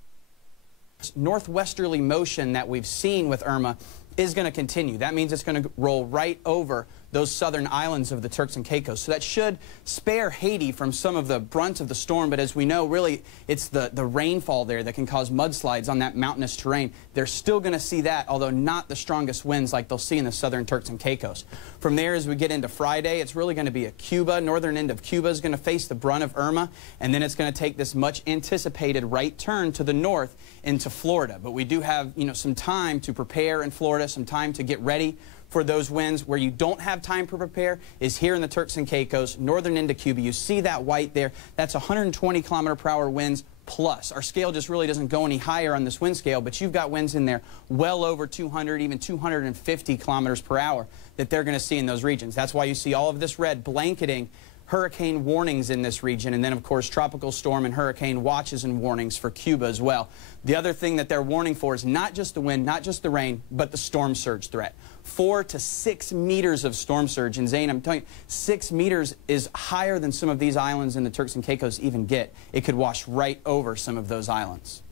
northwesterly motion that we've seen with Irma is going to continue. That means it's going to roll right over those southern islands of the Turks and Caicos. So that should spare Haiti from some of the brunt of the storm, but as we know, really, it's the rainfall there that can cause mudslides on that mountainous terrain. They're still going to see that, although not the strongest winds like they'll see in the southern Turks and Caicos. From there, as we get into Friday, it's really going to be a Cuba. Northern end of Cuba is going to face the brunt of Irma, and then it's going to take this much anticipated right turn to the north into Florida. But we do have, you know, some time to prepare in Florida, some time to get ready for those winds. Where you don't have time to prepare is here in the Turks and Caicos, northern end of Cuba. You see that white there. That's 120 km/h winds plus. Our scale just really doesn't go any higher on this wind scale, but you've got winds in there well over 200, even 250 km/h that they're going to see in those regions. That's why you see all of this red blanketing hurricane warnings in this region, and then of course tropical storm and hurricane watches and warnings for Cuba as well. The other thing that they're warning for is not just the wind, not just the rain, but the storm surge threat. 4 to 6 meters of storm surge. And Zane, I'm telling you, 6 meters is higher than some of these islands in the Turks and Caicos even get. It could wash right over some of those islands.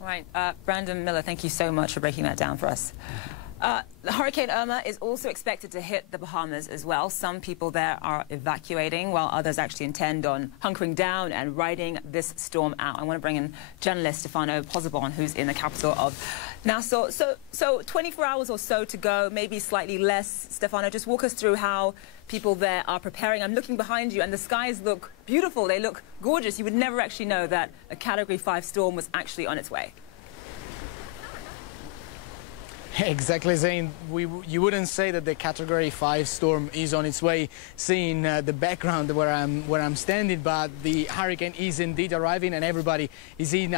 All right, Brandon Miller, thank you so much for breaking that down for us. Hurricane Irma is also expected to hit the Bahamas as well. Some people there are evacuating, while others actually intend on hunkering down and riding this storm out. I want to bring in journalist Stefano Pozzebon, who's in the capital of Nassau. So 24 hours or so to go, maybe slightly less. Stefano, just walk us through how people there are preparing. I'm looking behind you, and the skies look beautiful. They look gorgeous. You would never actually know that a Category 5 storm was actually on its way. Exactly, Zane. You wouldn't say that the Category 5 storm is on its way, seeing the background where I'm standing, but the hurricane is indeed arriving, and everybody is in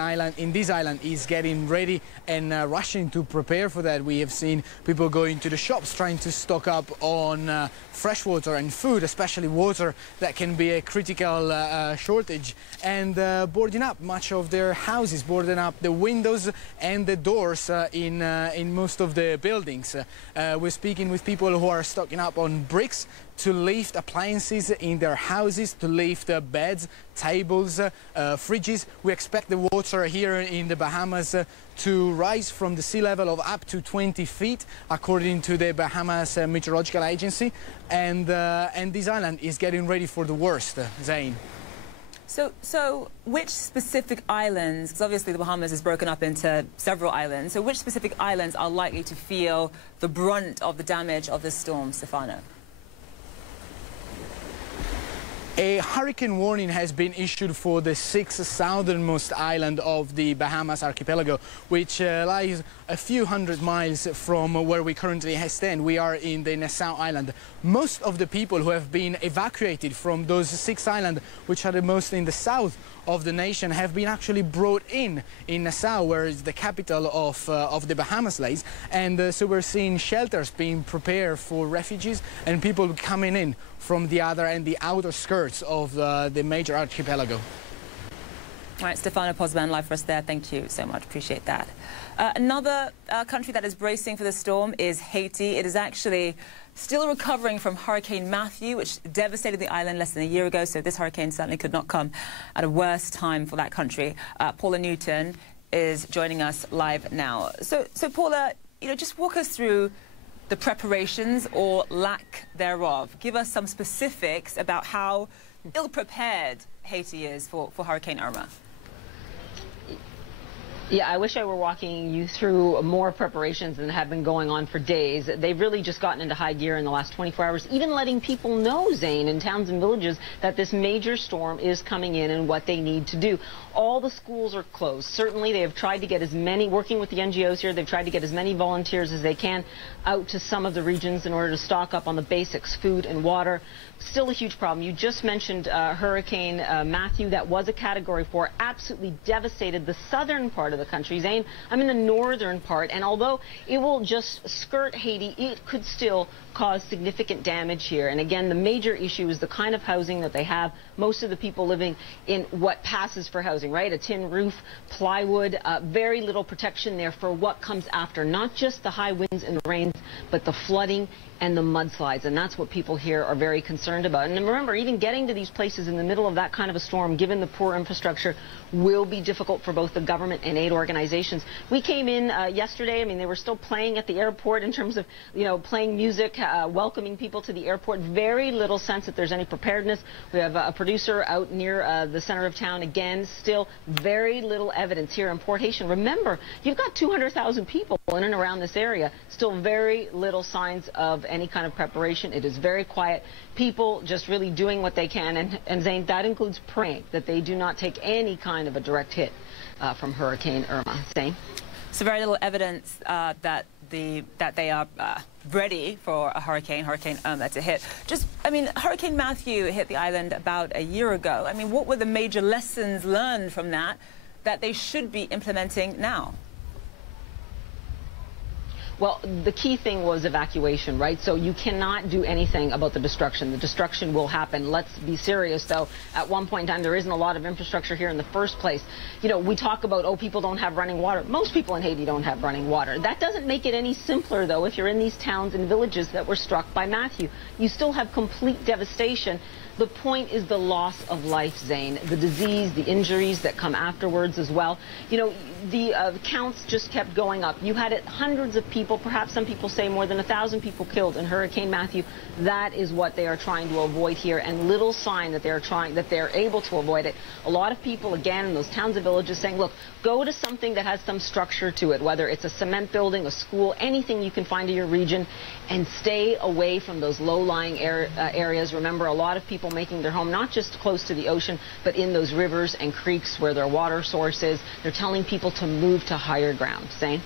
this island is getting ready and rushing to prepare for that. We have seen people going to the shops trying to stock up on fresh water and food, especially water that can be a critical shortage, and boarding up much of their houses, boarding up the windows and the doors in most of the buildings. We're speaking with people who are stocking up on bricks to lift appliances in their houses, to lift beds, tables, fridges. We expect the water here in the Bahamas to rise from the sea level of up to 20 feet, according to the Bahamas Meteorological Agency, and this island is getting ready for the worst, Zane. So which specific islands, because obviously the Bahamas is broken up into several islands, so which specific islands are likely to feel the brunt of the damage of this storm, Stefano? A hurricane warning has been issued for the 6th southernmost island of the Bahamas archipelago, which lies a few hundred miles from where we currently stand. We are in the Nassau Island. Most of the people who have been evacuated from those 6 islands, which are the most in the south of the nation, have been actually brought in Nassau, where is the capital of the Bahamas lays. And so we're seeing shelters being prepared for refugees and people coming in from the other and the outer skirts of the major archipelago. All right, Stefano Pozzebon live for us there. Thank you so much. Appreciate that. Another country that is bracing for the storm is Haiti. It is actually still recovering from Hurricane Matthew, which devastated the island less than a year ago, so this hurricane certainly could not come at a worse time for that country. Paula Newton is joining us live now. So Paula, you know, just walk us through the preparations or lack thereof. Give us some specifics about how ill-prepared Haiti is for Hurricane Irma. Yeah, I wish I were walking you through more preparations than have been going on for days. They've really just gotten into high gear in the last 24 hours, even letting people know, Zane, in towns and villages that this major storm is coming in and what they need to do. All the schools are closed. Certainly, they have tried to get as many, working with the NGOs here, they've tried to get as many volunteers as they can out to some of the regions in order to stock up on the basics, food and water. Still a huge problem. You just mentioned Hurricane Matthew. That was a Category 4, absolutely devastated the southern part of the country. Zane, I'm in the northern part, and although it will just skirt Haiti, it could still cause significant damage here. And again, the major issue is the kind of housing that they have. Most of the people living in what passes for housing, right? A tin roof, plywood, very little protection there for what comes after. Not just the high winds and the rains, but the flooding and the mudslides, and that's what people here are very concerned about. And remember, even getting to these places in the middle of that kind of a storm, given the poor infrastructure, will be difficult for both the government and aid organizations. We came in yesterday. I mean, they were still playing at the airport in terms of, you know, playing music, welcoming people to the airport. Very little sense that there's any preparedness. We have a producer out near the center of town. Again, still very little evidence here in Port Haitian. Remember, you've got 200,000 people in and around this area. Still very little signs of any kind of preparation. It is very quiet. People just really doing what they can. And Zane, that includes praying that they do not take any kind of a direct hit from Hurricane Irma. Zane? So very little evidence that they are ready for a Hurricane Irma to hit. Just, I mean, Hurricane Matthew hit the island about a year ago. I mean, what were the major lessons learned from that they should be implementing now? Well, the key thing was evacuation, right? So you cannot do anything about the destruction. The destruction will happen. Let's be serious, though. At one point in time, there isn't a lot of infrastructure here in the first place. You know, we talk about, oh, people don't have running water. Most people in Haiti don't have running water. That doesn't make it any simpler, though, if you're in these towns and villages that were struck by Matthew. You still have complete devastation. The point is the loss of life, Zane, the disease, the injuries that come afterwards as well. You know, the counts just kept going up. You had hundreds of people, perhaps some people say more than 1,000 people killed in Hurricane Matthew. That is what they are trying to avoid here, and little sign that they're able to avoid it. A lot of people, again, in those towns and villages saying, look, go to something that has some structure to it, whether it's a cement building, a school, anything you can find in your region, and stay away from those low-lying areas. Remember, a lot of people making their home not just close to the ocean, but in those rivers and creeks where their water source is. They're telling people to move to higher ground. Zane?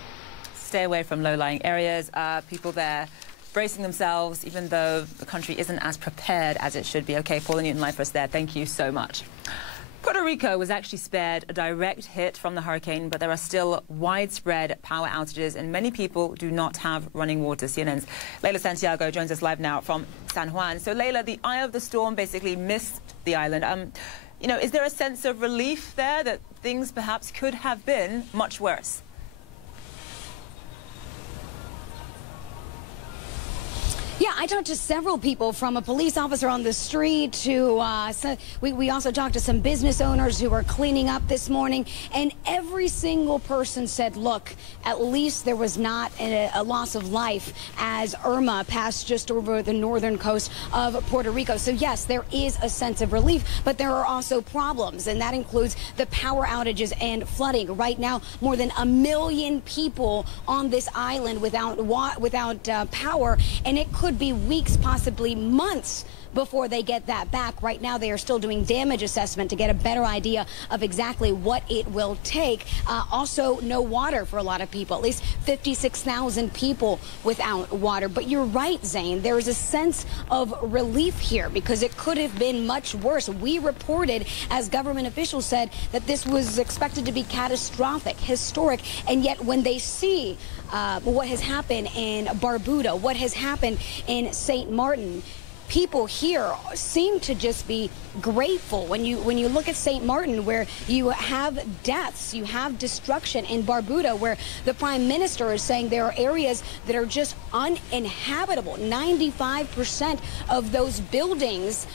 Stay away from low-lying areas. People there bracing themselves, even though the country isn't as prepared as it should be. Okay, Paula Newton-Live for us there. Thank you so much. Puerto Rico was actually spared a direct hit from the hurricane, but there are still widespread power outages, and many people do not have running water. CNN's Leila Santiago joins us live now from San Juan. So, Leila, the eye of the storm basically missed the island. You know, is there a sense of relief there that things perhaps could have been much worse? Yeah, I talked to several people, from a police officer on the street to we also talked to some business owners who were cleaning up this morning, and every single person said, look, at least there was not a loss of life as Irma passed just over the northern coast of Puerto Rico. So yes, there is a sense of relief, but there are also problems, and that includes the power outages and flooding. Right now, more than 1 million people on this island without power, and it could be weeks, possibly months, before they get that back. Right now, they are still doing damage assessment to get a better idea of exactly what it will take. Also, no water for a lot of people, at least 56,000 people without water. But you're right, Zane, there is a sense of relief here because it could have been much worse. We reported, as government officials said, that this was expected to be catastrophic, historic, and yet when they see what has happened in Barbuda, what has happened in St. Martin, people here seem to just be grateful. When you look at St. Martin, where you have deaths, you have destruction, in Barbuda, where the Prime Minister is saying there are areas that are just uninhabitable. 95% of those buildings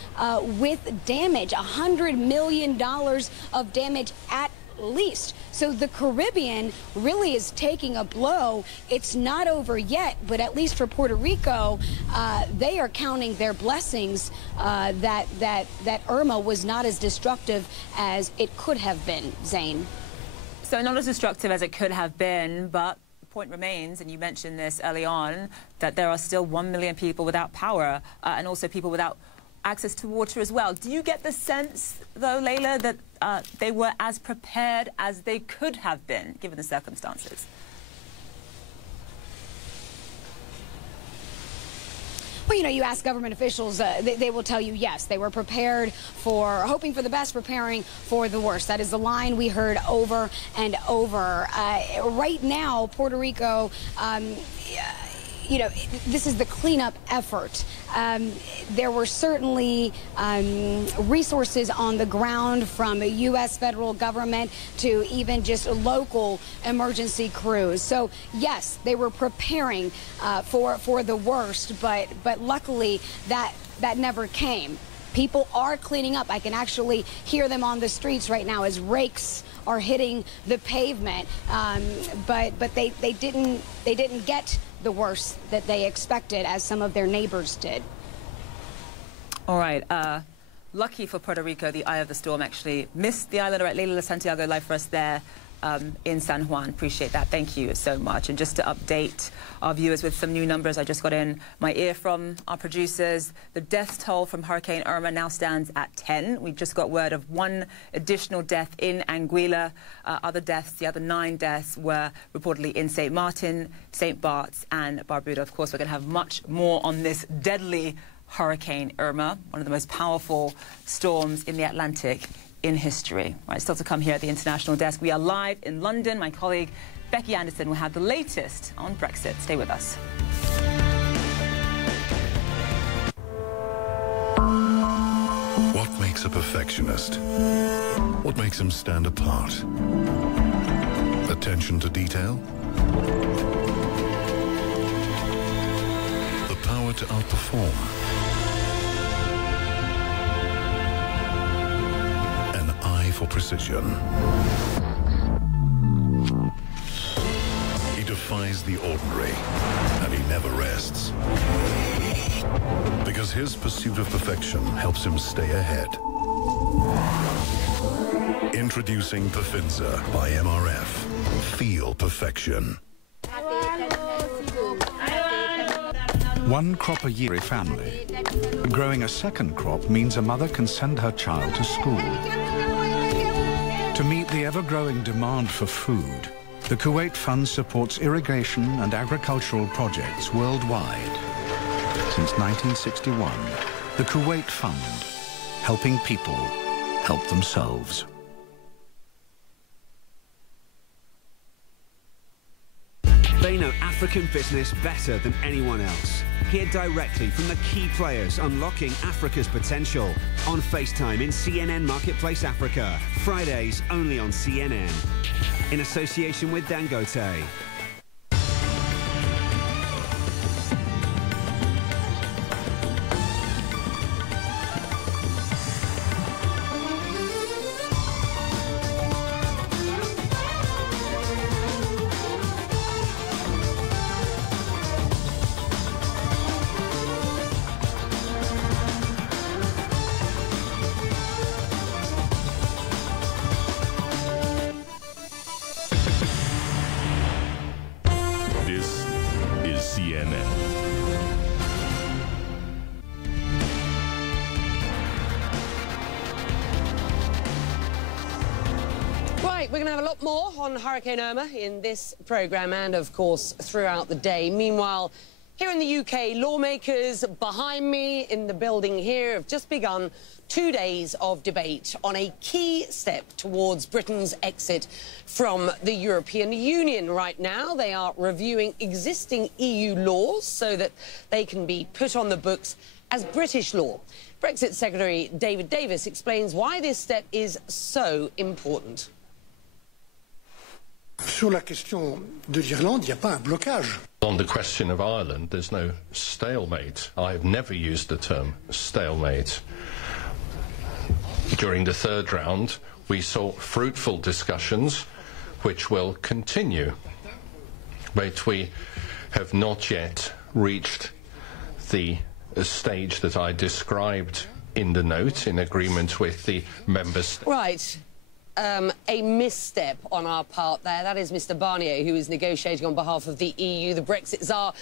with damage, $100 million of damage at least. So the Caribbean really is taking a blow. It's not over yet, but at least for Puerto Rico, they are counting their blessings that Irma was not as destructive as it could have been, Zane. So not as destructive as it could have been, but the point remains, and you mentioned this early on, that there are still 1 million people without power and also people without access to water as well. Do you get the sense, though, Layla, that they were as prepared as they could have been, given the circumstances? Well, you know, you ask government officials, they will tell you yes, they were prepared for, hoping for the best, preparing for the worst. That is the line we heard over and over. Right now, Puerto Rico, you know, this is the cleanup effort. There were certainly resources on the ground from the U.S. federal government to even just local emergency crews. So, yes, they were preparing for the worst, but luckily that never came. People are cleaning up. I can actually hear them on the streets right now as rakes are hitting the pavement. But they didn't get the worst that they expected, as some of their neighbors did. All right. Lucky for Puerto Rico, the eye of the storm actually missed the island. All right, Leila Santiago live for us there in San Juan. Appreciate that. Thank you so much. And just to update our viewers with some new numbers I just got in my ear from our producers, the death toll from Hurricane Irma now stands at 10. We just got word of 1 additional death in Anguilla. Other deaths, the other 9 deaths, were reportedly in St. Martin, St. Bart's and Barbuda. Of course, we're going to have much more on this deadly Hurricane Irma, one of the most powerful storms in the Atlantic in history. Right, still to come here at the International Desk. We are live in London. My colleague Becky Anderson will have the latest on Brexit. Stay with us. What makes a perfectionist? What makes him stand apart? Attention to detail? The power to outperform? An eye for precision. He defies the ordinary, and he never rests. Because his pursuit of perfection helps him stay ahead. Introducing Pafinza by MRF. Feel perfection. One crop a year family. Growing a second crop means a mother can send her child to school. To meet the ever-growing demand for food, the Kuwait Fund supports irrigation and agricultural projects worldwide. Since 1961, the Kuwait Fund, helping people help themselves. They know African business better than anyone else. Hear directly from the key players unlocking Africa's potential on FaceTime in CNN Marketplace Africa. Fridays only on CNN. In association with Dangote. We're going to have a lot more on Hurricane Irma in this programme and, of course, throughout the day. Meanwhile, here in the UK, lawmakers behind me in the building here have just begun 2 days of debate on a key step towards Britain's exit from the European Union. Right now, they are reviewing existing EU laws so that they can be put on the books as British law. Brexit Secretary David Davis explains why this step is so important. Sur la question de l'Irlande, il n'y a pas un blocage. On the question of Ireland, there's no stalemate. I've never used the term stalemate. During the third round, we saw fruitful discussions, which will continue. But we have not yet reached the stage that I described in the note, in agreement with the member states. Right. a misstep on our part there. That is Mr Barnier, who is negotiating on behalf of the EU. The Brexit Tsar,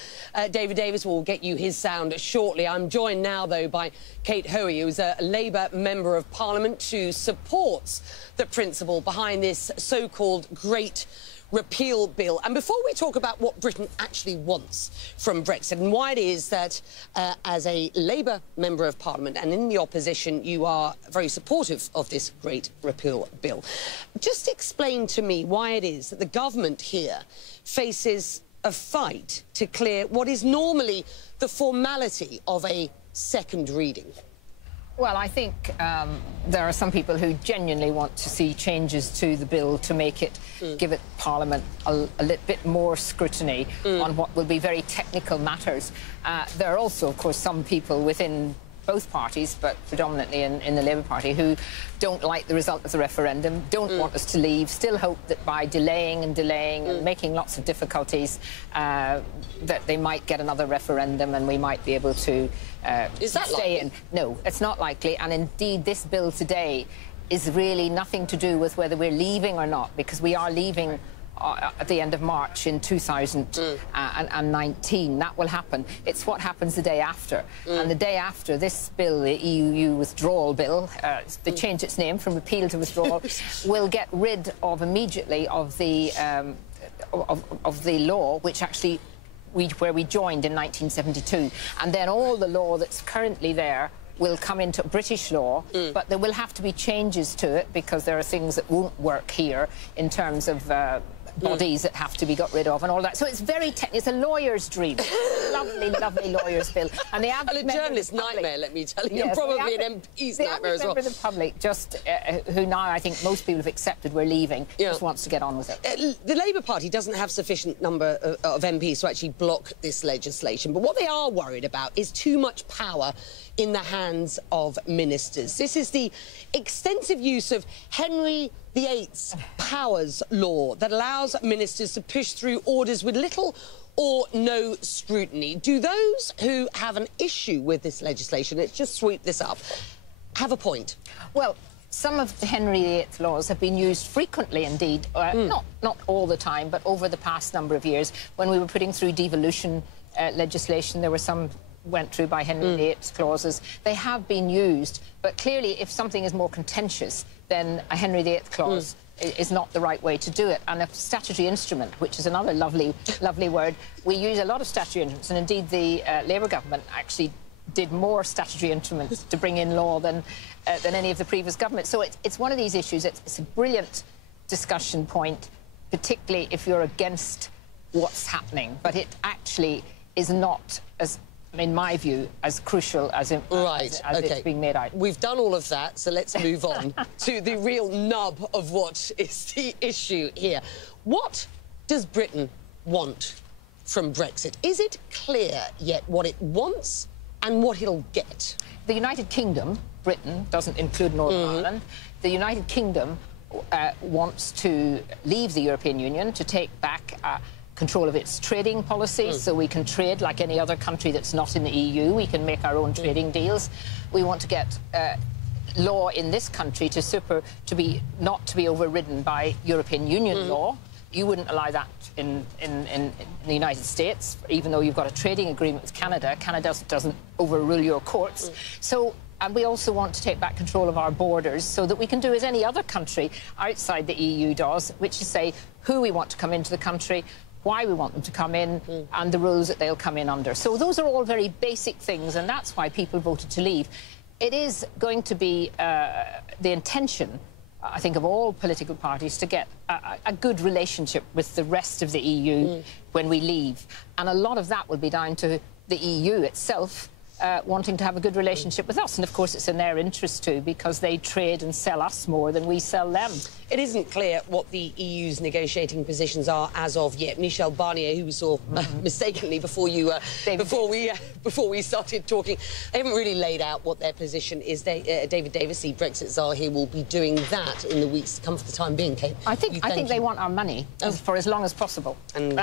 David Davis, will get you his sound shortly. I'm joined now, though, by Kate Hoey, who's a Labour Member of Parliament who supports the principle behind this so-called Great Repeal Bill. And before we talk about what Britain actually wants from Brexit and why it is that as a Labour Member of Parliament and in the opposition you are very supportive of this Great Repeal Bill, just explain to me why it is that the government here faces a fight to clear what is normally the formality of a second reading. Well, I think there are some people who genuinely want to see changes to the bill to make it, give it Parliament a little bit more scrutiny on what will be very technical matters. There are also, of course, some people within both parties, but predominantly in the Labour Party, who don't like the result of the referendum, don't want us to leave, still hope that by delaying and making lots of difficulties, that they might get another referendum and we might be able to stay in. No, it's not likely. And indeed, this bill today is really nothing to do with whether we're leaving or not, because we are leaving at the end of March in 2019. That will happen. It's what happens the day after. And the day after, this bill, the EU withdrawal bill, they changed its name from repeal to withdrawal, will get rid of immediately of the law which actually where we joined in 1972. And then all the law that's currently there will come into British law, but there will have to be changes to it because there are things that won't work here in terms of bodies that have to be got rid of and all that. So it's very technical. It's a lawyer's dream. Lovely, lovely lawyer's bill. And a journalist's nightmare, let me tell you. Yes, probably an MP's nightmare as well. The member of the public, just who now I think most people have accepted we're leaving, just wants to get on with it. The Labour Party doesn't have sufficient number of MPs to actually block this legislation, but what they are worried about is too much power in the hands of ministers. This is the extensive use of Henry VIII's powers law that allows ministers to push through orders with little or no scrutiny. Do those who have an issue with this legislation, let's just sweep this up, have a point? Well, some of the Henry VIII laws have been used frequently indeed, not all the time, but over the past number of years. When we were putting through devolution legislation, there were some went through by Henry VIII's clauses. They have been used, but clearly if something is more contentious, then a Henry VIII clause is not the right way to do it. And a statutory instrument, which is another lovely word, we use a lot of statutory instruments, and indeed the Labour government actually did more statutory instruments to bring in law than any of the previous governments. So it's one of these issues. It's a brilliant discussion point, particularly if you're against what's happening, but it actually is not, as in my view, as crucial as it's being made out. We've done all of that, so let's move on to the real nub of what is the issue here. What does Britain want from Brexit? Is it clear yet what it wants and what it'll get? The United Kingdom, Britain, doesn't include Northern Ireland. The United Kingdom wants to leave the European Union, to take back control of its trading policies, so we can trade like any other country that's not in the EU. We can make our own trading deals. We want to get law in this country not to be overridden by European Union law. You wouldn't allow that in the United States, even though you've got a trading agreement with Canada. Canada doesn't overrule your courts. And we also want to take back control of our borders so that we can do as any other country outside the EU does, which is say who we want to come into the country, why we want them to come in, and the rules that they'll come in under. So those are all very basic things, and that's why people voted to leave. It is going to be the intention, I think, of all political parties to get a good relationship with the rest of the EU when we leave. And a lot of that will be down to the EU itself wanting to have a good relationship with us. And, of course, it's in their interest, too, because they trade and sell us more than we sell them. It isn't clear what the EU's negotiating positions are as of yet. Michel Barnier, who we saw mistakenly before we started talking, they haven't really laid out what their position is. David Davis, the Brexit Tsar here, will be doing that in the weeks to come for the time being, Kate. I think they want our money for as long as possible. And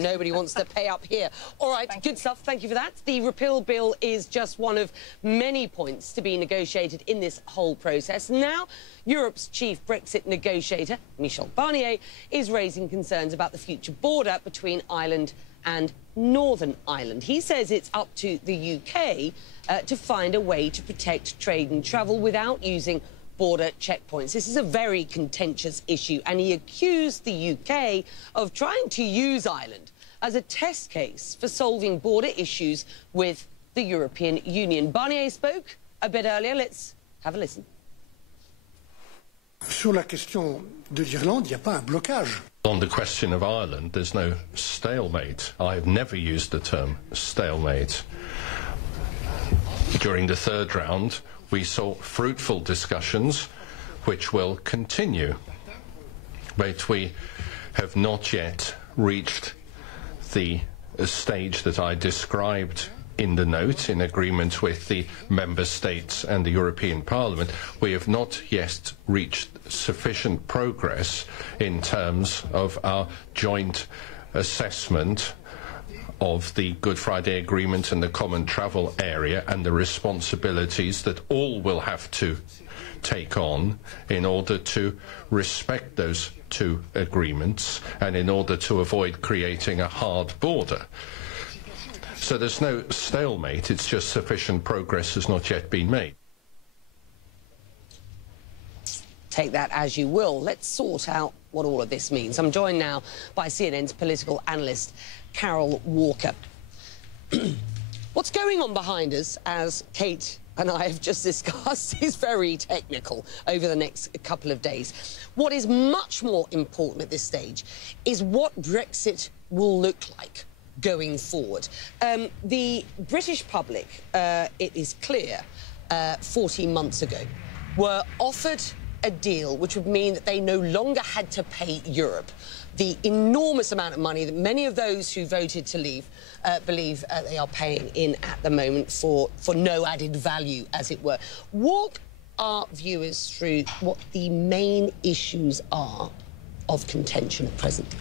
nobody wants to pay up here. All right, good stuff. Thank you for that. The repeal bill is is just one of many points to be negotiated in this whole process. Now, Europe's chief Brexit negotiator, Michel Barnier, is raising concerns about the future border between Ireland and Northern Ireland. He says it's up to the UK to find a way to protect trade and travel without using border checkpoints. This is a very contentious issue, and he accused the UK of trying to use Ireland as a test case for solving border issues with the European Union. Barnier spoke a bit earlier. Let's have a listen. Sur la question de l'Irlande, il n'y a pas un blocage. On the question of Ireland, there's no stalemate. I've never used the term stalemate. During the third round, we saw fruitful discussions, which will continue. But we have not yet reached the stage that I described in the note, in agreement with the Member States and the European Parliament. We have not yet reached sufficient progress in terms of our joint assessment of the Good Friday Agreement and the Common Travel Area and the responsibilities that all will have to take on in order to respect those two agreements and in order to avoid creating a hard border. So there's no stalemate, it's just sufficient progress has not yet been made. Take that as you will. Let's sort out what all of this means. I'm joined now by CNN's political analyst, Carol Walker. What's going on behind us, as Kate and I have just discussed, is very technical over the next couple of days. What is much more important at this stage is what Brexit will look like going forward. The British public, it is clear, 14 months ago, were offered a deal which would mean that they no longer had to pay Europe the enormous amount of money that many of those who voted to leave believe they are paying in at the moment for no added value, as it were. Walk our viewers through what the main issues are of contention at present.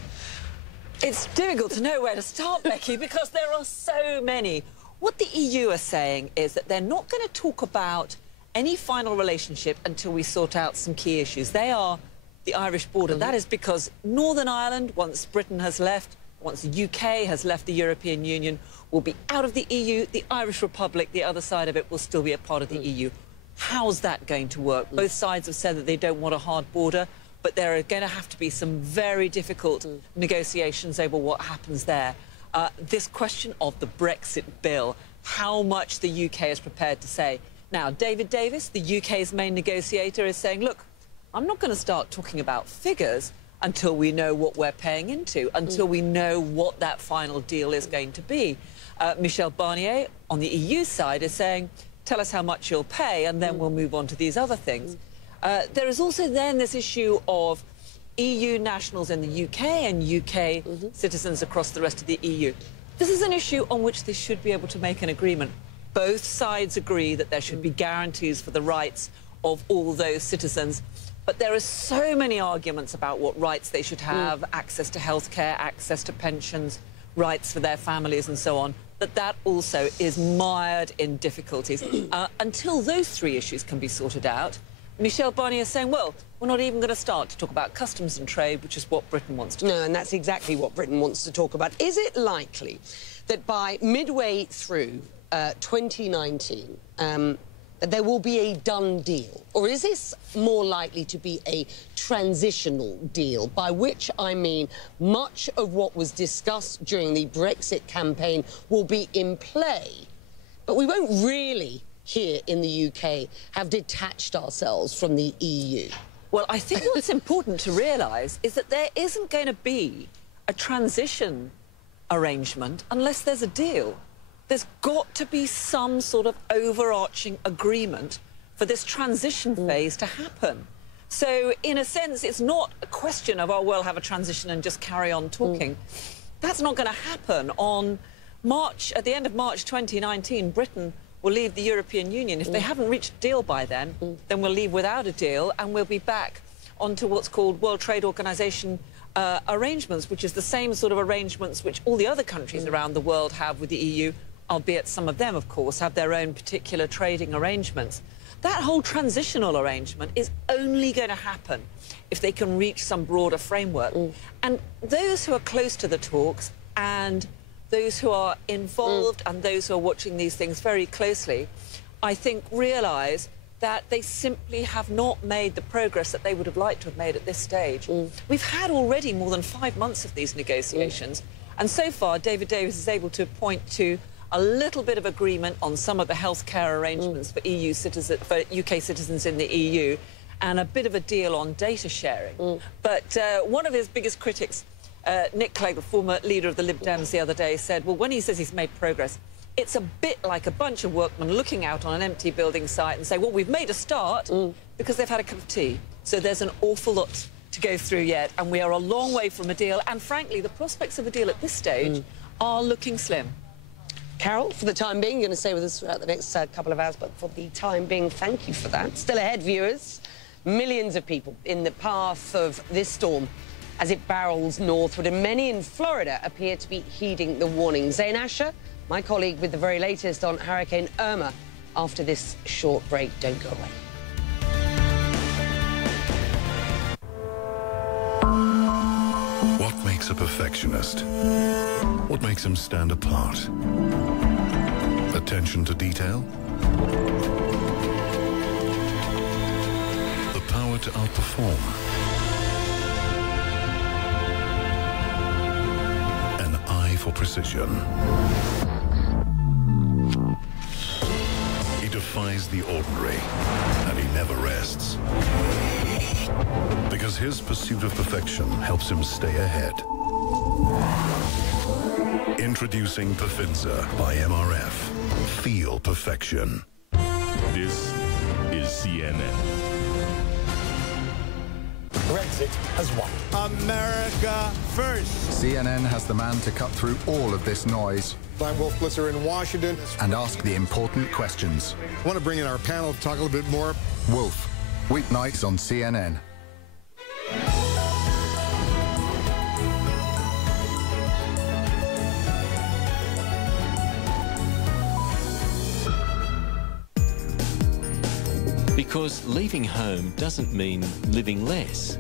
It's difficult to know where to start, Becky, because there are so many. What the EU are saying is that they're not going to talk about any final relationship until we sort out some key issues. They are the Irish border. That is because Northern Ireland, once Britain has left, once the UK has left the European Union, will be out of the EU. The Irish Republic, the other side of it, will still be a part of the EU. How's that going to work? Both sides have said that they don't want a hard border, but there are going to have to be some very difficult negotiations over what happens there. This question of the Brexit bill, how much the UK is prepared to say. Now, David Davis, the UK's main negotiator, is saying, look, I'm not going to start talking about figures until we know what we're paying into, until we know what that final deal is going to be. Michel Barnier, on the EU side, is saying, tell us how much you'll pay, and then we'll move on to these other things. There is also then this issue of EU nationals in the UK and UK citizens across the rest of the EU. This is an issue on which they should be able to make an agreement. Both sides agree that there should be guarantees for the rights of all those citizens. But there are so many arguments about what rights they should have, access to healthcare, access to pensions, rights for their families and so on, that also is mired in difficulties. Until those three issues can be sorted out, Michel Barnier is saying, well, we're not even going to start to talk about customs and trade, which is what Britain wants to do. No, and that's exactly what Britain wants to talk about. Is it likely that by midway through 2019, that there will be a done deal? Or is this more likely to be a transitional deal, by which I mean much of what was discussed during the Brexit campaign will be in play, but we won't really, here in the UK, have detached ourselves from the EU? Well, I think what's important to realise is that there isn't going to be a transition arrangement unless there's a deal. There's got to be some sort of overarching agreement for this transition phase to happen. So, in a sense, it's not a question of, oh, we'll have a transition and just carry on talking. That's not going to happen. At the end of March 2019, Britain will leave the European Union. If they haven't reached a deal by then we'll leave without a deal, and we'll be back onto what's called World Trade Organization arrangements, which is the same sort of arrangements which all the other countries around the world have with the EU, albeit some of them, of course, have their own particular trading arrangements. That whole transitional arrangement is only going to happen if they can reach some broader framework. And those who are close to the talks and those who are involved and those who are watching these things very closely, I think, realise that they simply have not made the progress that they would have liked to have made at this stage. We've had already more than 5 months of these negotiations, and so far David Davis is able to point to a little bit of agreement on some of the healthcare arrangements for UK citizens in the EU, and a bit of a deal on data sharing. But one of his biggest critics, Nick Clegg, the former leader of the Lib Dems, the other day said, well, when he says he's made progress, it's a bit like a bunch of workmen looking out on an empty building site and say, well, we've made a start, because they've had a cup of tea. So there's an awful lot to go through yet, and we are a long way from a deal. And frankly, the prospects of a deal at this stage are looking slim. Carol, for the time being, you're going to stay with us throughout the next couple of hours, but for the time being, thank you for that. Still ahead, viewers, millions of people in the path of this storm as it barrels northward, and many in Florida appear to be heeding the warning. Zain Asher, my colleague, with the very latest on Hurricane Irma after this short break. Don't go away. What makes a perfectionist? What makes him stand apart? Attention to detail? The power to outperform? An eye for precision? He defies the ordinary, and he never rests. Because his pursuit of perfection helps him stay ahead. Introducing Pafinza by MRF. Feel perfection. This is CNN. Brexit has won. America first. CNN has the man to cut through all of this noise. I'm Wolf Blitzer in Washington. And ask the important questions. I want to bring in our panel to talk a little bit more. Wolf, weeknights on CNN. Because leaving home doesn't mean living less.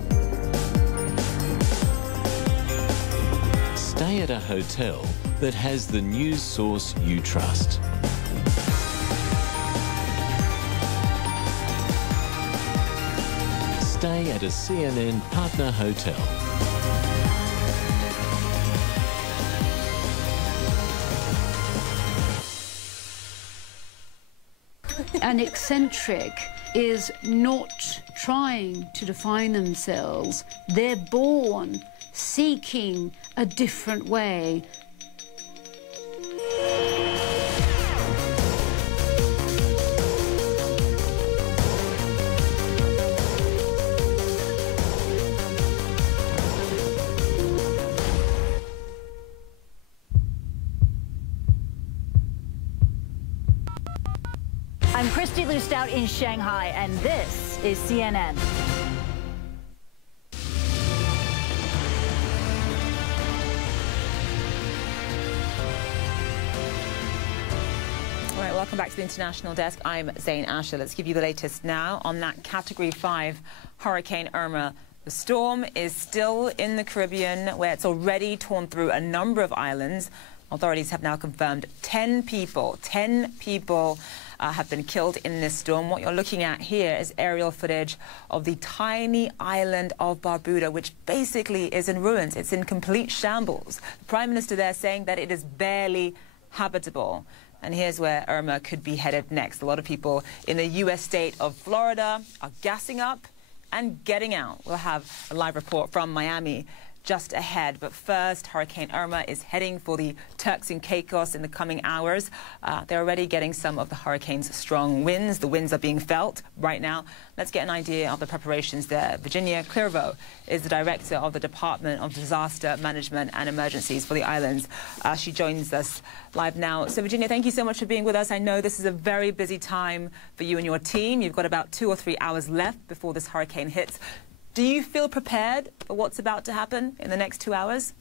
Stay at a hotel that has the news source you trust. Stay at a CNN partner hotel. An eccentric is not trying to define themselves. They're born seeking a different way. I'm Christy Lou Stout in Shanghai, and this is CNN. All right, welcome back to the International Desk. I'm Zain Asher. Let's give you the latest now on that Category 5 Hurricane Irma. The storm is still in the Caribbean, where it's already torn through a number of islands. Authorities have now confirmed 10 people have been killed in this storm. What you're looking at here is aerial footage of the tiny island of Barbuda, which basically is in ruins. It's in complete shambles. The Prime Minister there saying that it is barely habitable. And here's where Irma could be headed next. A lot of people in the U.S. state of Florida are gassing up and getting out. We'll have a live report from Miami just ahead. But first, Hurricane Irma is heading for the Turks and Caicos in the coming hours. They're already getting some of the hurricane's strong winds. The winds are being felt right now. Let's get an idea of the preparations there. Virginia Clairvaux is the director of the Department of Disaster Management and Emergencies for the islands. She joins us live now. So, Virginia, thank you so much for being with us. I know this is a very busy time for you and your team. You've got about 2 or 3 hours left before this hurricane hits. Do you feel prepared for what's about to happen in the next 2 hours?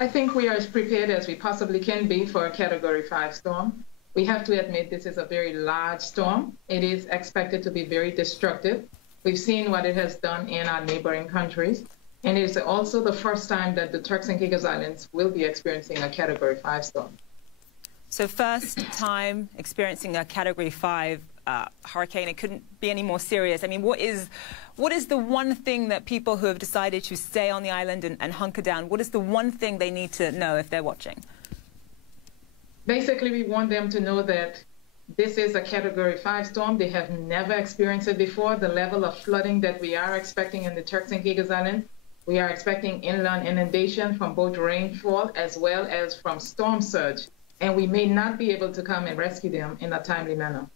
I think we are as prepared as we possibly can be for a Category 5 storm. We have to admit this is a very large storm. It is expected to be very destructive. We've seen what it has done in our neighboring countries. And it is also the first time that the Turks and Caicos Islands will be experiencing a Category 5 storm. So first time experiencing a Category 5 hurricane. It couldn't be any more serious. I mean, what is the one thing that people who have decided to stay on the island and hunker down, what is the one thing they need to know if they're watching? Basically, we want them to know that this is a Category 5 storm. They have never experienced it before. The level of flooding that we are expecting in the Turks and Caicos Islands, we are expecting inland inundation from both rainfall as well as from storm surge. And we may not be able to come and rescue them in a timely manner.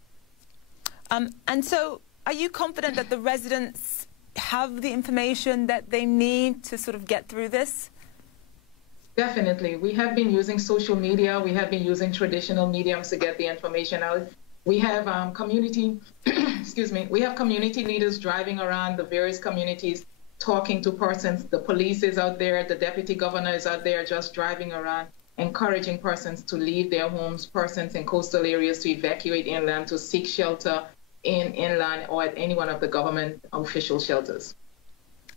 And so are you confident that the residents have the information that they need to sort of get through this? Definitely. We have been using social media. We have been using traditional mediums to get the information out. We have community, excuse me, we have community leaders driving around the various communities, talking to persons. The police is out there. The deputy governor is out there just driving around, encouraging persons to leave their homes, persons in coastal areas to evacuate inland, to seek shelter in inland or at any one of the government official shelters.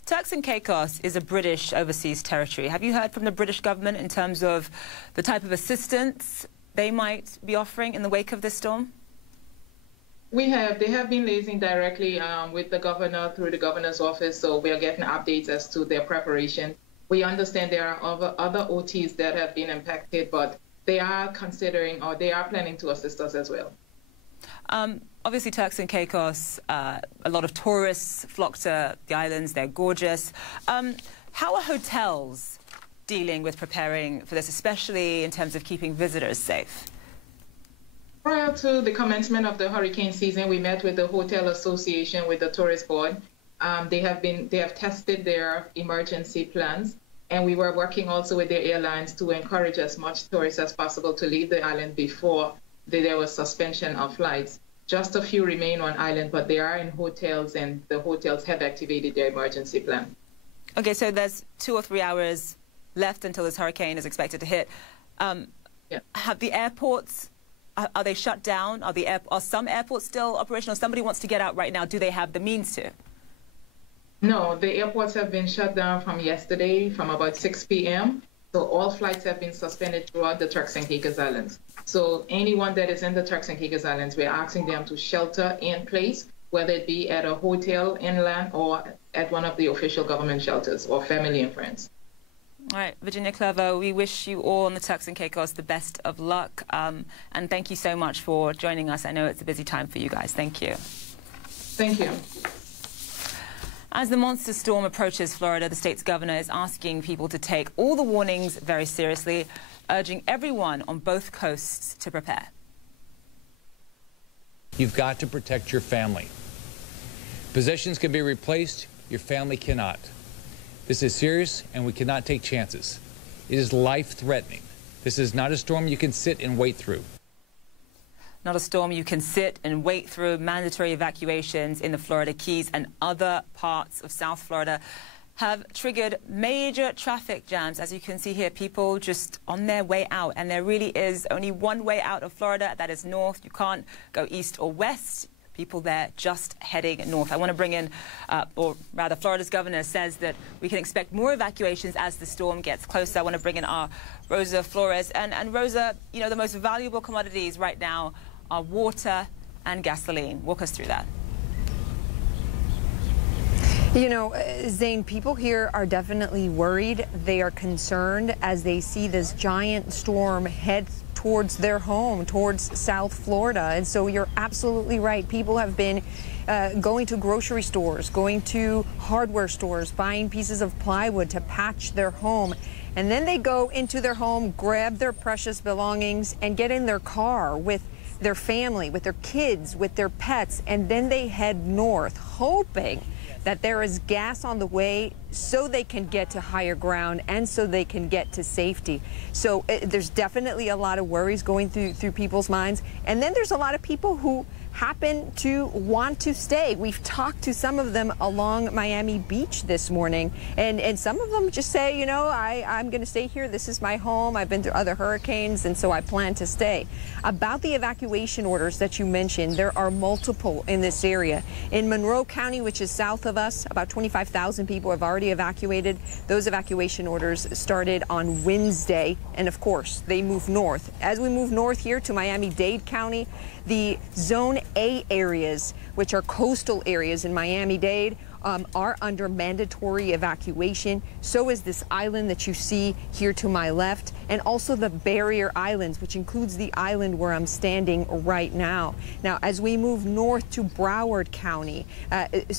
Turks and Caicos is a British overseas territory. Have you heard from the British government in terms of the type of assistance they might be offering in the wake of this storm? We have. They have been liaising directly with the governor through the governor's office, so we are getting updates as to their preparation. We understand there are other OTs that have been impacted, but they are considering or they are planning to assist us as well. Obviously, Turks and Caicos, a lot of tourists flock to the islands. They're gorgeous. How are hotels dealing with preparing for this, especially in terms of keeping visitors safe? Prior to the commencement of the hurricane season, we met with the Hotel Association, with the Tourist Board. They have tested their emergency plans, and we were working also with the airlines to encourage as much tourists as possible to leave the island before there was suspension of flights. Just a few remain on island, but they are in hotels, and the hotels have activated their emergency plan. Okay, so there's 2 or 3 hours left until this hurricane is expected to hit. Have the airports, are they shut down? Are some airports still operational? Somebody wants to get out right now. Do they have the means to? No, the airports have been shut down from yesterday, from about 6 p.m. So all flights have been suspended throughout the Turks and Caicos Islands. So anyone that is in the Turks and Caicos Islands, we're asking them to shelter in place, whether it be at a hotel inland or at one of the official government shelters, or family and friends. All right, Virginia Clervaux, we wish you all on the Turks and Caicos the best of luck. And thank you so much for joining us. I know it's a busy time for you guys. Thank you. Thank you. As the monster storm approaches Florida, the state's governor is asking people to take all the warnings very seriously, urging everyone on both coasts to prepare. You've got to protect your family. Possessions can be replaced, your family cannot. This is serious, and we cannot take chances. It is life-threatening. This is not a storm you can sit and wait through. Not a storm you can sit and wait through. Mandatory evacuations in the Florida Keys and other parts of South Florida have triggered major traffic jams. As you can see here, people just on their way out. And there really is only one way out of Florida, that is north. You can't go east or west. People there just heading north. I want to bring in, or rather, Florida's governor says that we can expect more evacuations as the storm gets closer. I want to bring in our Rosa Flores. And Rosa, you know, the most valuable commodities right now are water and gasoline. Walk us through that. You know, Zane, people here are definitely worried. They are concerned as they see this giant storm head towards their home, towards South Florida. And so you're absolutely right. People have been going to grocery stores, going to hardware stores, buying pieces of plywood to patch their home. And then they go into their home, grab their precious belongings, and get in their car with their family, with their kids, with their pets, and then they head north, hoping that there is gas on the way so they can get to higher ground and so they can get to safety. So there's definitely a lot of worries going through people's minds. And then there's a lot of people who happen to want to stay. We've talked to some of them along Miami Beach this morning, and some of them just say, you know, I'm going to stay here. This is my home. I've been through other hurricanes, and so I plan to stay. About the evacuation orders that you mentioned, there are multiple in this area. In Monroe County, which is south of us, about 25,000 people have already evacuated. Those evacuation orders started on Wednesday, and of course, they move north. As we move north here to Miami-Dade County, the Zone A areas, which are coastal areas in Miami-Dade, are under mandatory evacuation. So is this island that you see here to my left, and also the barrier islands, which includes the island where I'm standing right now. Now, as we move north to Broward County,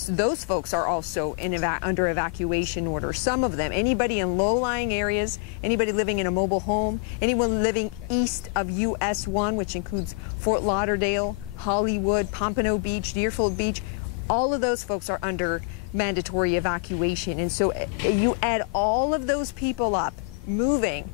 those folks are also under evacuation order. Some of them, anybody in low-lying areas, anybody living in a mobile home, anyone living east of US 1, which includes Fort Lauderdale, Hollywood, Pompano Beach, Deerfield Beach, all of those folks are under mandatory evacuation. And so you add all of those people up, moving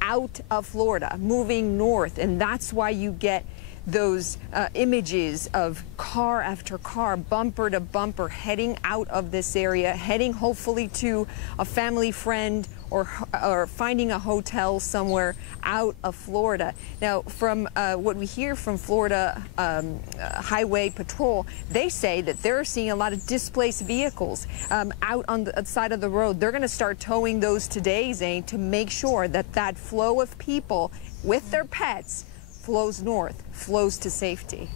out of Florida, moving north, and that's why you get those images of car after car, bumper to bumper, heading out of this area, heading hopefully to a family friend or finding a hotel somewhere out of Florida. Now, from what we hear from Florida Highway Patrol, they say that they're seeing a lot of displaced vehicles out on the side of the road. They're going to start towing those today, Zane, to make sure that that flow of people with their pets flows north, flows to safety.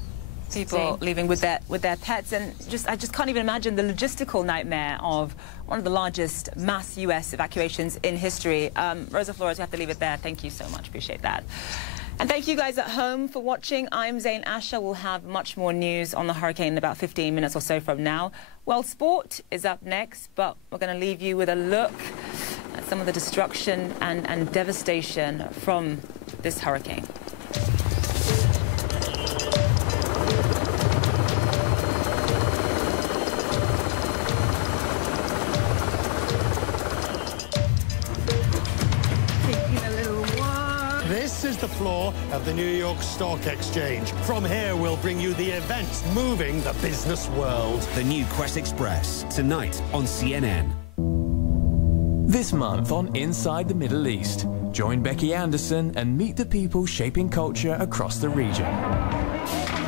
People leaving with their pets, and I just can't even imagine the logistical nightmare of one of the largest mass U.S. evacuations in history. Rosa Flores, we have to leave it there. Thank you so much. Appreciate that. And thank you guys at home for watching. I'm Zain Asher. We'll have much more news on the hurricane in about 15 minutes or so from now. Well, sport is up next, but we're going to leave you with a look at some of the destruction and devastation from this hurricane. This is the floor of the New York Stock Exchange. From here, we'll bring you the events moving the business world. The new Quest Express, tonight on CNN. This month on Inside the Middle East, join Becky Anderson and meet the people shaping culture across the region.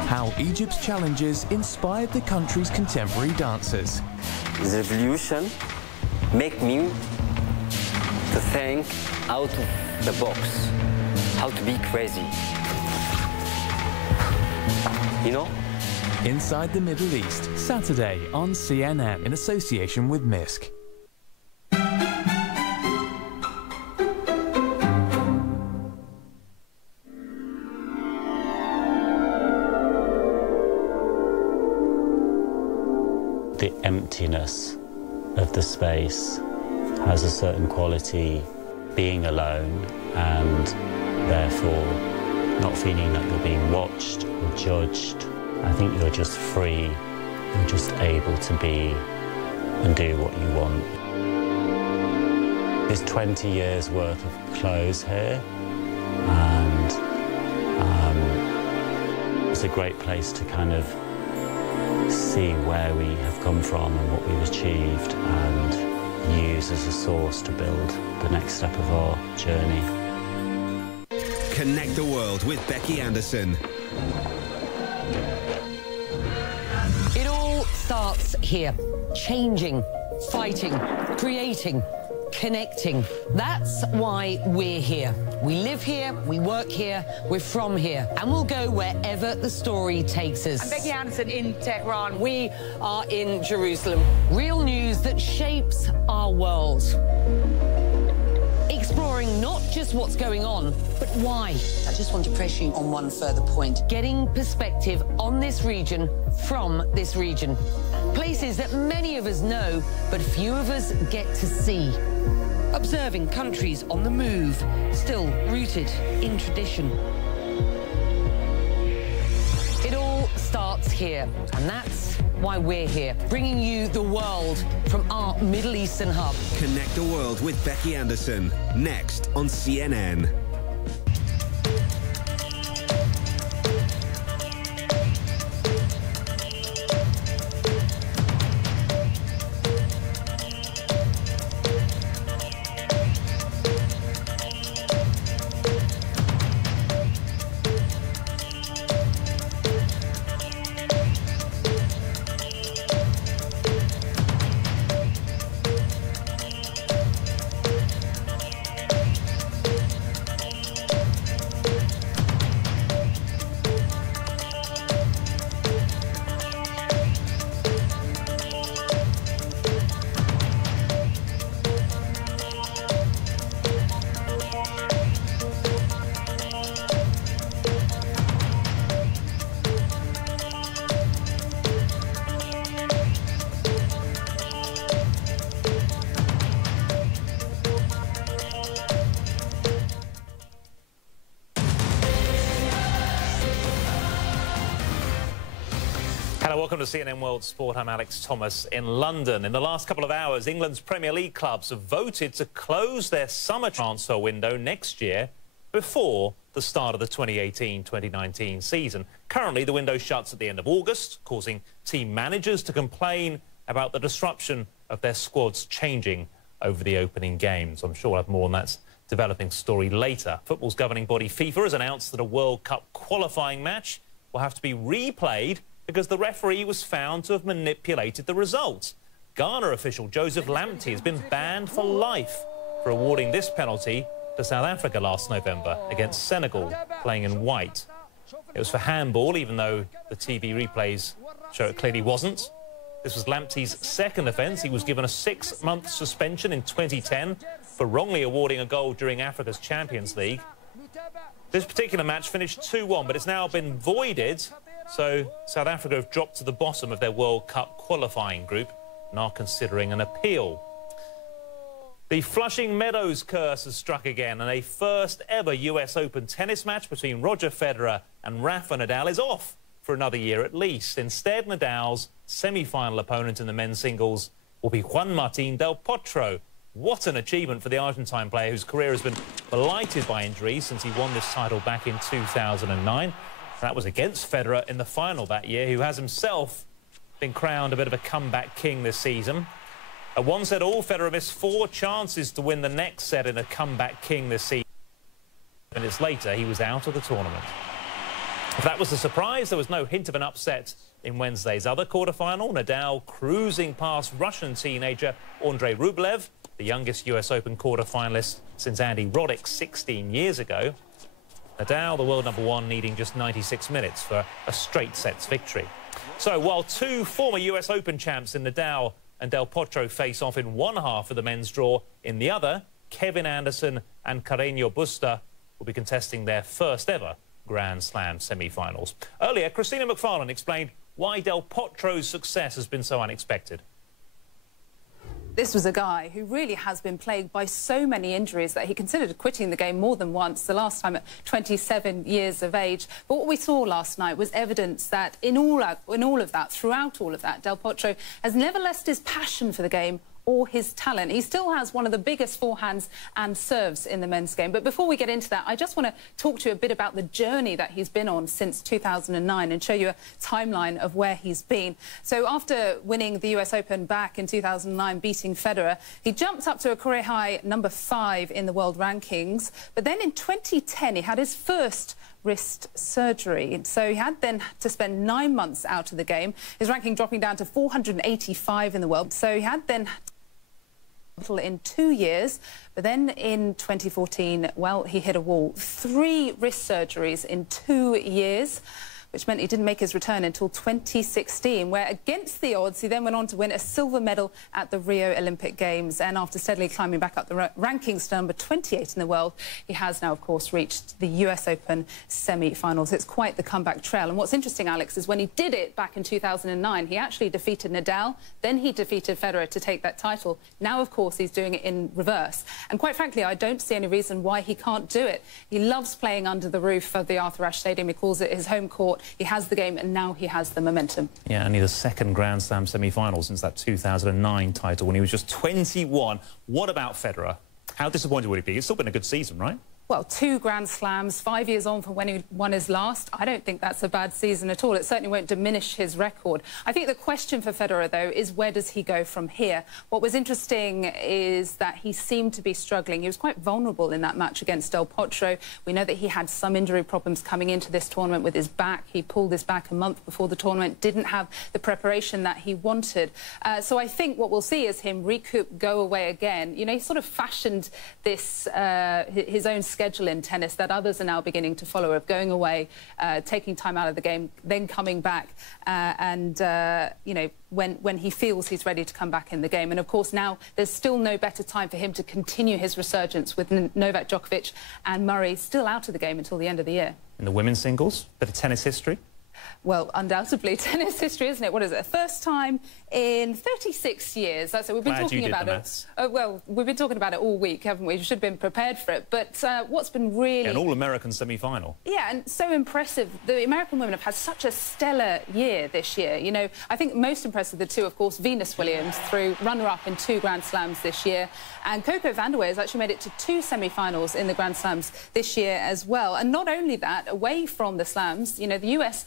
How Egypt's challenges inspired the country's contemporary dancers. The revolution make me to think out of the box, how to be crazy. You know? Inside the Middle East, Saturday on CNN in association with MISC. The emptiness of the space has a certain quality, being alone and therefore not feeling that you're being watched or judged. I think you're just free, you're just able to be and do what you want. There's 20 years worth of clothes here, and it's a great place to kind of see where we have come from and what we've achieved and use as a source to build the next step of our journey. Connect the world with Becky Anderson. It all starts here. Changing, fighting, creating, connecting. That's why we're here. We live here, we work here, we're from here, and we'll go wherever the story takes us. I'm Becky Anderson in Tehran. We are in Jerusalem. Real news that shapes our world. Exploring not just what's going on, but why. I just want to press you on one further point. Getting perspective on this region from this region. Places that many of us know, but few of us get to see. Observing countries on the move, still rooted in tradition. It all starts here, and that's why we're here, bringing you the world from our Middle Eastern hub. Connect the world with Becky Anderson, next on CNN. Hi, welcome to CNN World Sport. I'm Alex Thomas in London. In the last couple of hours, England's Premier League clubs have voted to close their summer transfer window next year before the start of the 2018-2019 season. Currently, the window shuts at the end of August, causing team managers to complain about the disruption of their squads changing over the opening games. I'm sure we'll have more on that developing story later. Football's governing body FIFA has announced that a World Cup qualifying match will have to be replayed because the referee was found to have manipulated the results. Ghana official Joseph Lamptey has been banned for life for awarding this penalty to South Africa last November against Senegal, playing in white. It was for handball, even though the TV replays show it clearly wasn't. This was Lamptey's second offence. He was given a 6-month suspension in 2010 for wrongly awarding a goal during Africa's Champions League. This particular match finished 2-1, but it's now been voided. So South Africa have dropped to the bottom of their World Cup qualifying group and are considering an appeal. The Flushing Meadows curse has struck again, and a first-ever US Open tennis match between Roger Federer and Rafa Nadal is off for another year at least. Instead, Nadal's semi-final opponent in the men's singles will be Juan Martín del Potro. What an achievement for the Argentine player, whose career has been blighted by injuries since he won this title back in 2009. That was against Federer in the final that year, who has himself been crowned a bit of a comeback king this season. At 1-set-all, Federer missed 4 chances to win the next set in a comeback king this season. Minutes later, he was out of the tournament. If that was a surprise, there was no hint of an upset in Wednesday's other quarter-final. Nadal cruising past Russian teenager Andrei Rublev, the youngest US Open quarter-finalist since Andy Roddick 16 years ago. Nadal, the world #1, needing just 96 minutes for a straight sets victory. So while 2 former US Open champs in Nadal and Del Potro face off in one half of the men's draw, in the other, Kevin Anderson and Carreño Busta will be contesting their first ever Grand Slam semi-finals. Earlier, Christina McFarlane explained why Del Potro's success has been so unexpected. This was a guy who really has been plagued by so many injuries that he considered quitting the game more than once, the last time at 27 years of age. But what we saw last night was evidence that throughout all of that, Del Potro has never lost his passion for the game or his talent. He still has one of the biggest forehands and serves in the men's game. But before we get into that, I just want to talk to you a bit about the journey that he's been on since 2009 and show you a timeline of where he's been. So after winning the US Open back in 2009, beating Federer, he jumped up to a career high #5 in the world rankings. But then in 2010, he had his first wrist surgery. So he had then to spend 9 months out of the game, his ranking dropping down to 485 in the world. So he had then in 2 years, but then in 2014, well, he hit a wall. 3 wrist surgeries in 2 years, which meant he didn't make his return until 2016, where against the odds, he then went on to win a silver medal at the Rio Olympic Games. And after steadily climbing back up the rankings to number 28 in the world, he has now, of course, reached the US Open semi-finals. It's quite the comeback trail. And what's interesting, Alex, is when he did it back in 2009, he actually defeated Nadal, then he defeated Federer to take that title. Now, of course, he's doing it in reverse. And quite frankly, I don't see any reason why he can't do it. He loves playing under the roof of the Arthur Ashe Stadium. He calls it his home court. He has the game, and now he has the momentum. Yeah, only the second Grand Slam semi-final since that 2009 title when he was just 21. What about Federer? How disappointed would he be? It's still been a good season, right? Well, 2 Grand Slams, 5 years on from when he won his last. I don't think that's a bad season at all. It certainly won't diminish his record. I think the question for Federer, though, is where does he go from here? What was interesting is that he seemed to be struggling. He was quite vulnerable in that match against Del Potro. We know that he had some injury problems coming into this tournament with his back. He pulled his back a month before the tournament, didn't have the preparation that he wanted. So I think what we'll see is him recoup, go away again. You know, he sort of fashioned this, his own schedule in tennis that others are now beginning to follow, of going away, taking time out of the game, then coming back, you know, when he feels he's ready to come back in the game. And of course now there's still no better time for him to continue his resurgence, with Novak Djokovic and Murray still out of the game until the end of the year. In the women's singles, bit of tennis history. Well, undoubtedly tennis history, isn't it? What is it? First time in 36 years. That's it. We've been talking about it. Well, we've been talking about it all week, haven't we? We should have been prepared for it. But what's been really... An all-American semi-final. Yeah, and so impressive. The American women have had such a stellar year this year. You know, I think most impressive of the two, of course, Venus Williams, through runner-up in 2 Grand Slams this year. And Coco Vandeweghe has actually made it to 2 semi-finals in the Grand Slams this year as well. And not only that, away from the Slams, you know, the US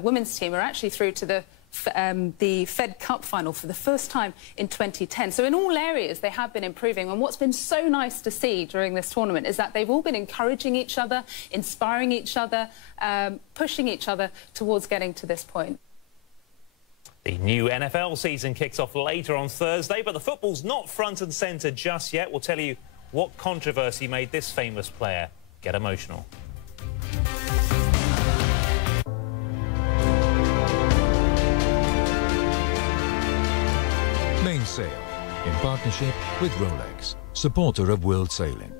women's team are actually through to the Fed Cup final for the first time in 2010. So in all areas, they have been improving. And what's been so nice to see during this tournament is that they've all been encouraging each other, inspiring each other, pushing each other towards getting to this point. The new NFL season kicks off later on Thursday, but the football's not front and centre just yet. We'll tell you what controversy made this famous player get emotional. Mainsail, in partnership with Rolex, supporter of World Sailing.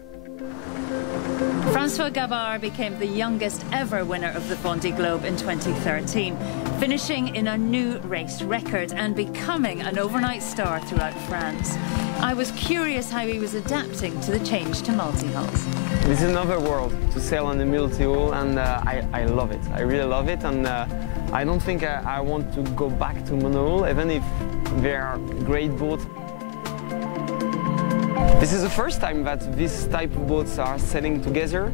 Francois Gabard became the youngest ever winner of the Vendée Globe in 2013, finishing in a new race record and becoming an overnight star throughout France. I was curious how he was adapting to the change to multi-hulls. This is another world to sail on the multi-hull, and I love it. I really love it, and I don't think I want to go back to monohull, even if they are great boats. This is the first time that this type of boats are sailing together,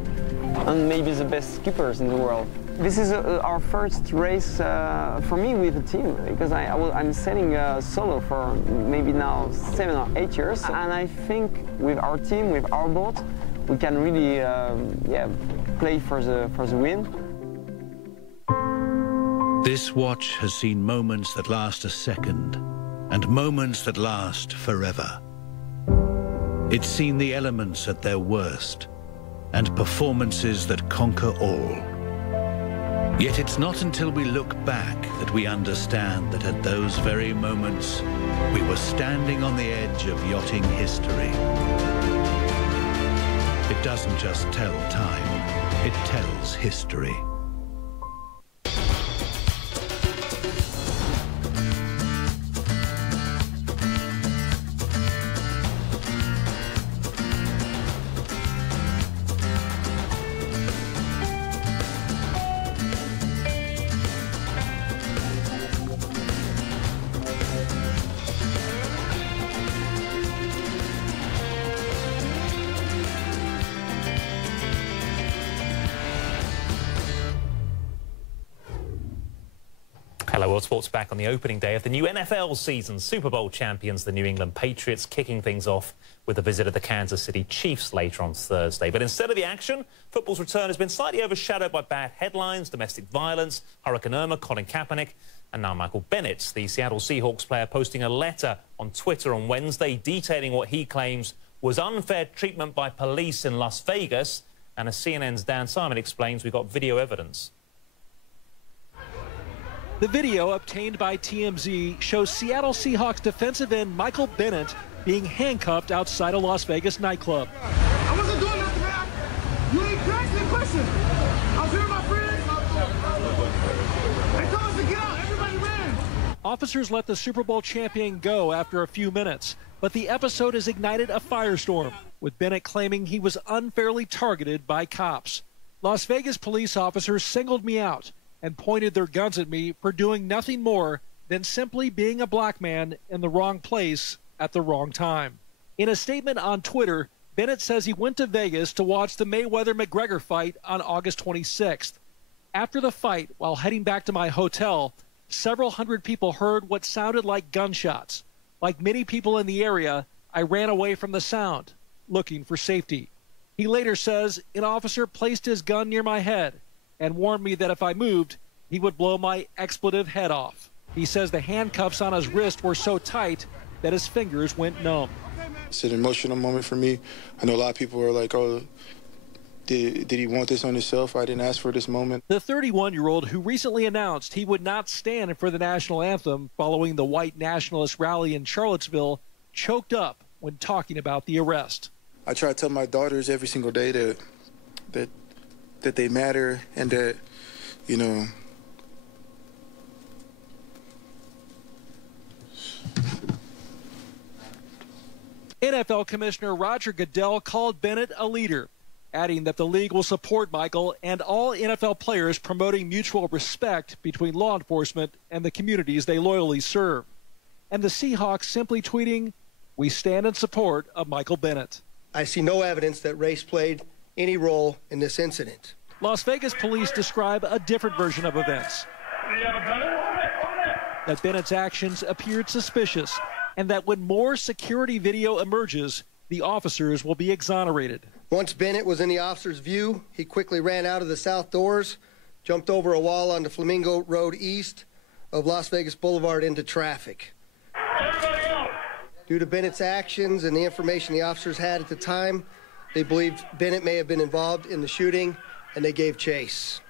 and maybe the best skippers in the world. This is our first race for me with a team, because I'm sailing solo for maybe now 7 or 8 years, and I think with our team, with our boat, we can really play for the win. This watch has seen moments that last a second, and moments that last forever. It's seen the elements at their worst, and performances that conquer all. Yet it's not until we look back that we understand that at those very moments, we were standing on the edge of yachting history. It doesn't just tell time, it tells history. Hello, World Sports back on the opening day of the new NFL season. Super Bowl champions, the New England Patriots, kicking things off with a visit of the Kansas City Chiefs later on Thursday. But instead of the action, football's return has been slightly overshadowed by bad headlines, domestic violence, Hurricane Irma, Colin Kaepernick, and now Michael Bennett, the Seattle Seahawks player, posting a letter on Twitter on Wednesday detailing what he claims was unfair treatment by police in Las Vegas. And as CNN's Dan Simon explains, we've got video evidence. The video obtained by TMZ shows Seattle Seahawks defensive end Michael Bennett being handcuffed outside a Las Vegas nightclub. I wasn't doing nothing, man. You ain't asking a question. I was here with my friends. They told us to get out. Everybody ran. Officers let the Super Bowl champion go after a few minutes, but the episode has ignited a firestorm, with Bennett claiming he was unfairly targeted by cops. Las Vegas police officers singled me out and pointed their guns at me for doing nothing more than simply being a black man in the wrong place at the wrong time. In a statement on Twitter, Bennett says he went to Vegas to watch the Mayweather-McGregor fight on August 26th. After the fight, while heading back to my hotel, several hundred people heard what sounded like gunshots. Like many people in the area, I ran away from the sound, looking for safety. He later says an officer placed his gun near my head and warned me that if I moved, he would blow my expletive head off. He says the handcuffs on his wrist were so tight that his fingers went numb. It's an emotional moment for me. I know a lot of people are like, oh, did he want this on himself? I didn't ask for this moment. The 31-year-old who recently announced he would not stand for the national anthem following the white nationalist rally in Charlottesville choked up when talking about the arrest. I try to tell my daughters every single day that they matter and that, you know, NFL Commissioner Roger Goodell called Bennett a leader, adding that the league will support Michael and all NFL players promoting mutual respect between law enforcement and the communities they loyally serve. And the Seahawks simply tweeting, "We stand in support of Michael Bennett." I see no evidence that race played any role in this incident. Las Vegas police describe a different version of events. That Bennett's actions appeared suspicious, and that when more security video emerges, the officers will be exonerated. Once Bennett was in the officer's view, he quickly ran out of the south doors, jumped over a wall onto Flamingo Road east of Las Vegas Boulevard into traffic. Due to Bennett's actions and the information the officers had at the time, they believed Bennett may have been involved in the shooting, and they gave chase.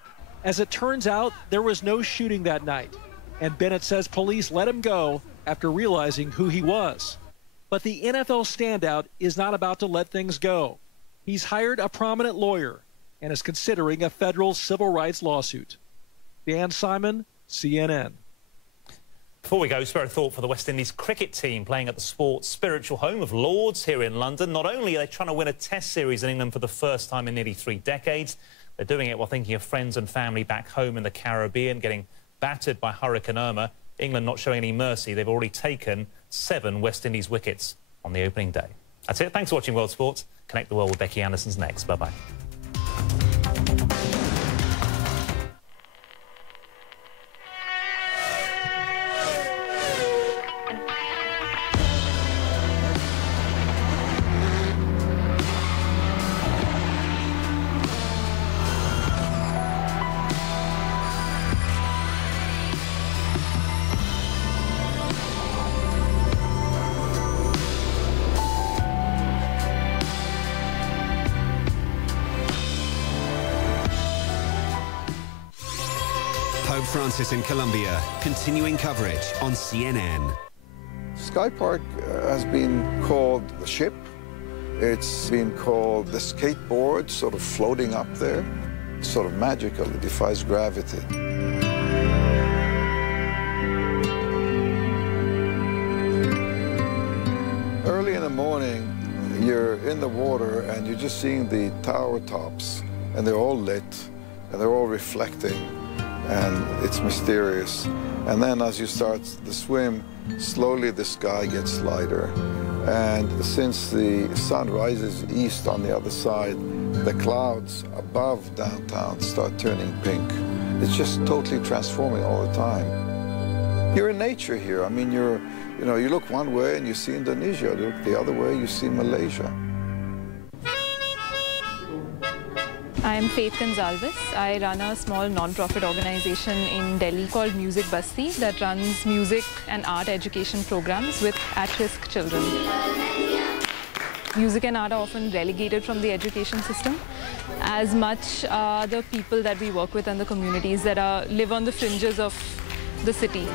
As it turns out, there was no shooting that night, and Bennett says police let him go after realizing who he was. But the NFL standout is not about to let things go. He's hired a prominent lawyer and is considering a federal civil rights lawsuit. Dan Simon, CNN. Before we go, spare a thought for the West Indies cricket team playing at the sport's spiritual home of Lords here in London. Not only are they trying to win a test series in England for the first time in nearly 3 decades, they're doing it while thinking of friends and family back home in the Caribbean, getting battered by Hurricane Irma. England not showing any mercy. They've already taken 7 West Indies wickets on the opening day. That's it. Thanks for watching World Sports. Connect the World with Becky Anderson's next. Bye-bye. Pope Francis in Colombia, continuing coverage on CNN. Sky Park has been called the ship. It's been called the skateboard, sort of floating up there. It's sort of magical, it defies gravity. Early in the morning, you're in the water and you're just seeing the tower tops, and they're all lit, and they're all reflecting. And it's mysterious. And then as you start the swim, slowly the sky gets lighter. And since the sun rises east on the other side, the clouds above downtown start turning pink. It's just totally transforming all the time. You're in nature here. I mean, you look one way and you see Indonesia. You look the other way, you see Malaysia. I'm Faith Gonzalez. I run a small non-profit organization in Delhi called Music Basti that runs music and art education programs with at-risk children. Music and art are often relegated from the education system. As much the people that we work with and the communities that live on the fringes of the city.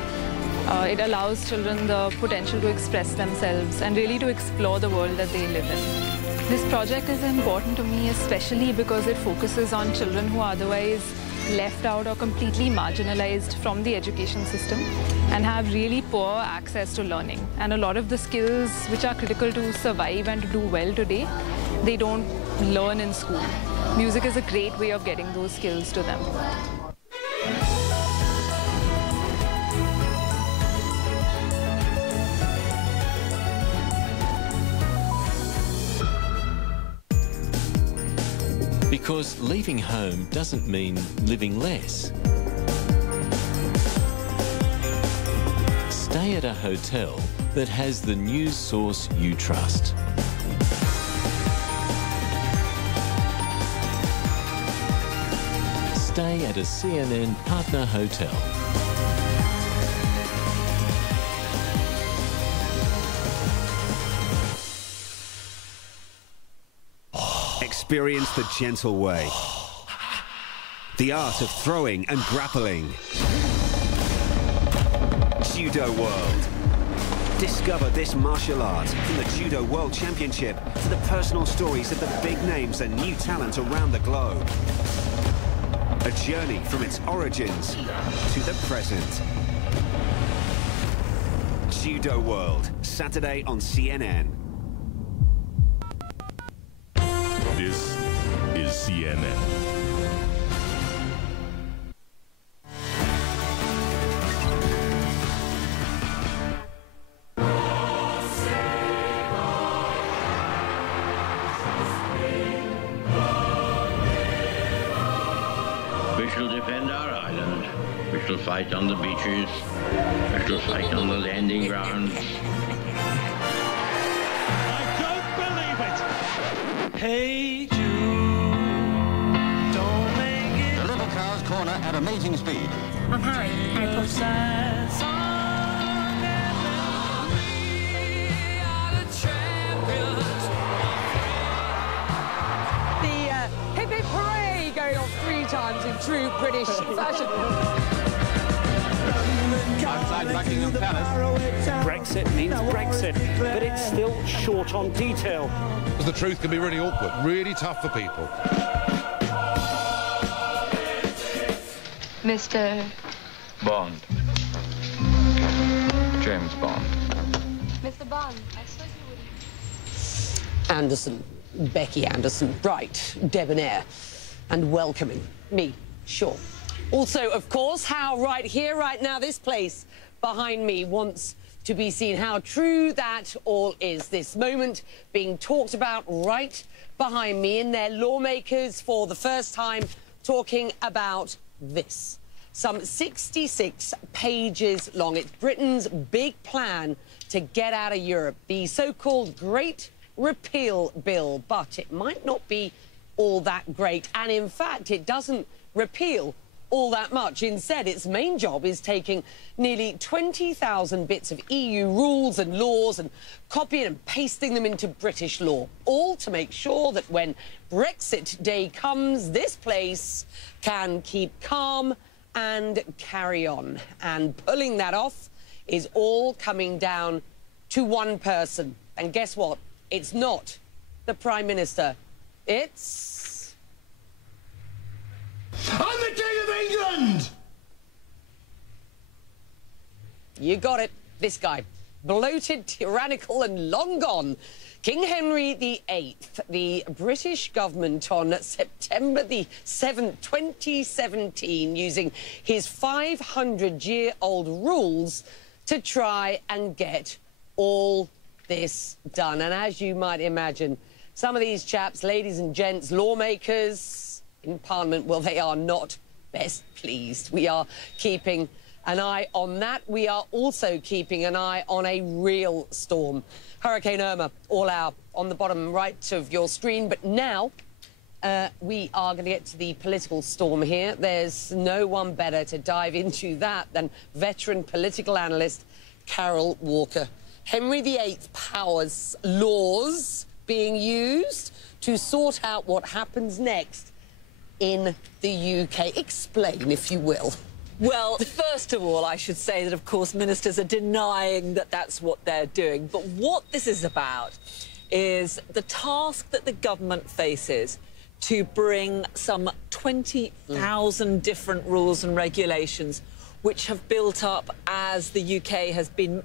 It allows children the potential to express themselves and really to explore the world that they live in. This project is important to me, especially because it focuses on children who are otherwise left out or completely marginalized from the education system and have really poor access to learning. And a lot of the skills which are critical to survive and to do well today, they don't learn in school. Music is a great way of getting those skills to them. Because leaving home doesn't mean living less. Stay at a hotel that has the news source you trust. Stay at a CNN partner hotel. Experience the gentle way. The art of throwing and grappling. Judo World. Discover this martial art from the Judo World Championship to the personal stories of the big names and new talent around the globe. A journey from its origins to the present. Judo World, Saturday on CNN. This is CNN. We shall defend our island. We shall fight on the beaches. We shall fight on the landing grounds. Hey Jude, don't make it. The little car's corner at amazing speed. I'm Harry. Harry Potter. The hip hip hooray going off 3 times in true British fashion. Outside Buckingham Palace. Brexit means Brexit, but it's still short on detail. Because the truth can be really awkward, really tough for people. Mr. Bond. James Bond. Mr. Bond, I saw you would... Anderson, Becky Anderson, bright, debonair, and welcoming. Me, sure. Also, of course, how right here, right now, this place behind me wants to be seen. How true that all is. This moment being talked about right behind me, in their lawmakers for the first time talking about this. Some 66 pages long. It's Britain's big plan to get out of Europe, the so-called Great Repeal Bill. But it might not be all that great. And in fact, it doesn't repeal all that much. Instead, its main job is taking nearly 20,000 bits of EU rules and laws and copying and pasting them into British law, all to make sure that when Brexit Day comes, this place can keep calm and carry on. And pulling that off is all coming down to one person. And guess what? It's not the Prime Minister. It's... I'm the King of England! You got it. This guy. Bloated, tyrannical and long gone. King Henry VIII. The British government on September the 7th, 2017, using his 500-year-old rules to try and get all this done. And as you might imagine, some of these chaps, ladies and gents, lawmakers in Parliament, well, they are not best pleased. We are keeping an eye on that. We are also keeping an eye on a real storm. Hurricane Irma, all out on the bottom right of your screen. But now we are going to get to the political storm here. There's no one better to dive into that than veteran political analyst Carol Walker. Henry VIII powers laws being used to sort out what happens next in the UK. Explain, if you will. Well, first of all, I should say that, of course, ministers are denying that that's what they're doing. But what this is about is the task that the government faces to bring some 20,000 different rules and regulations which have built up as the UK has been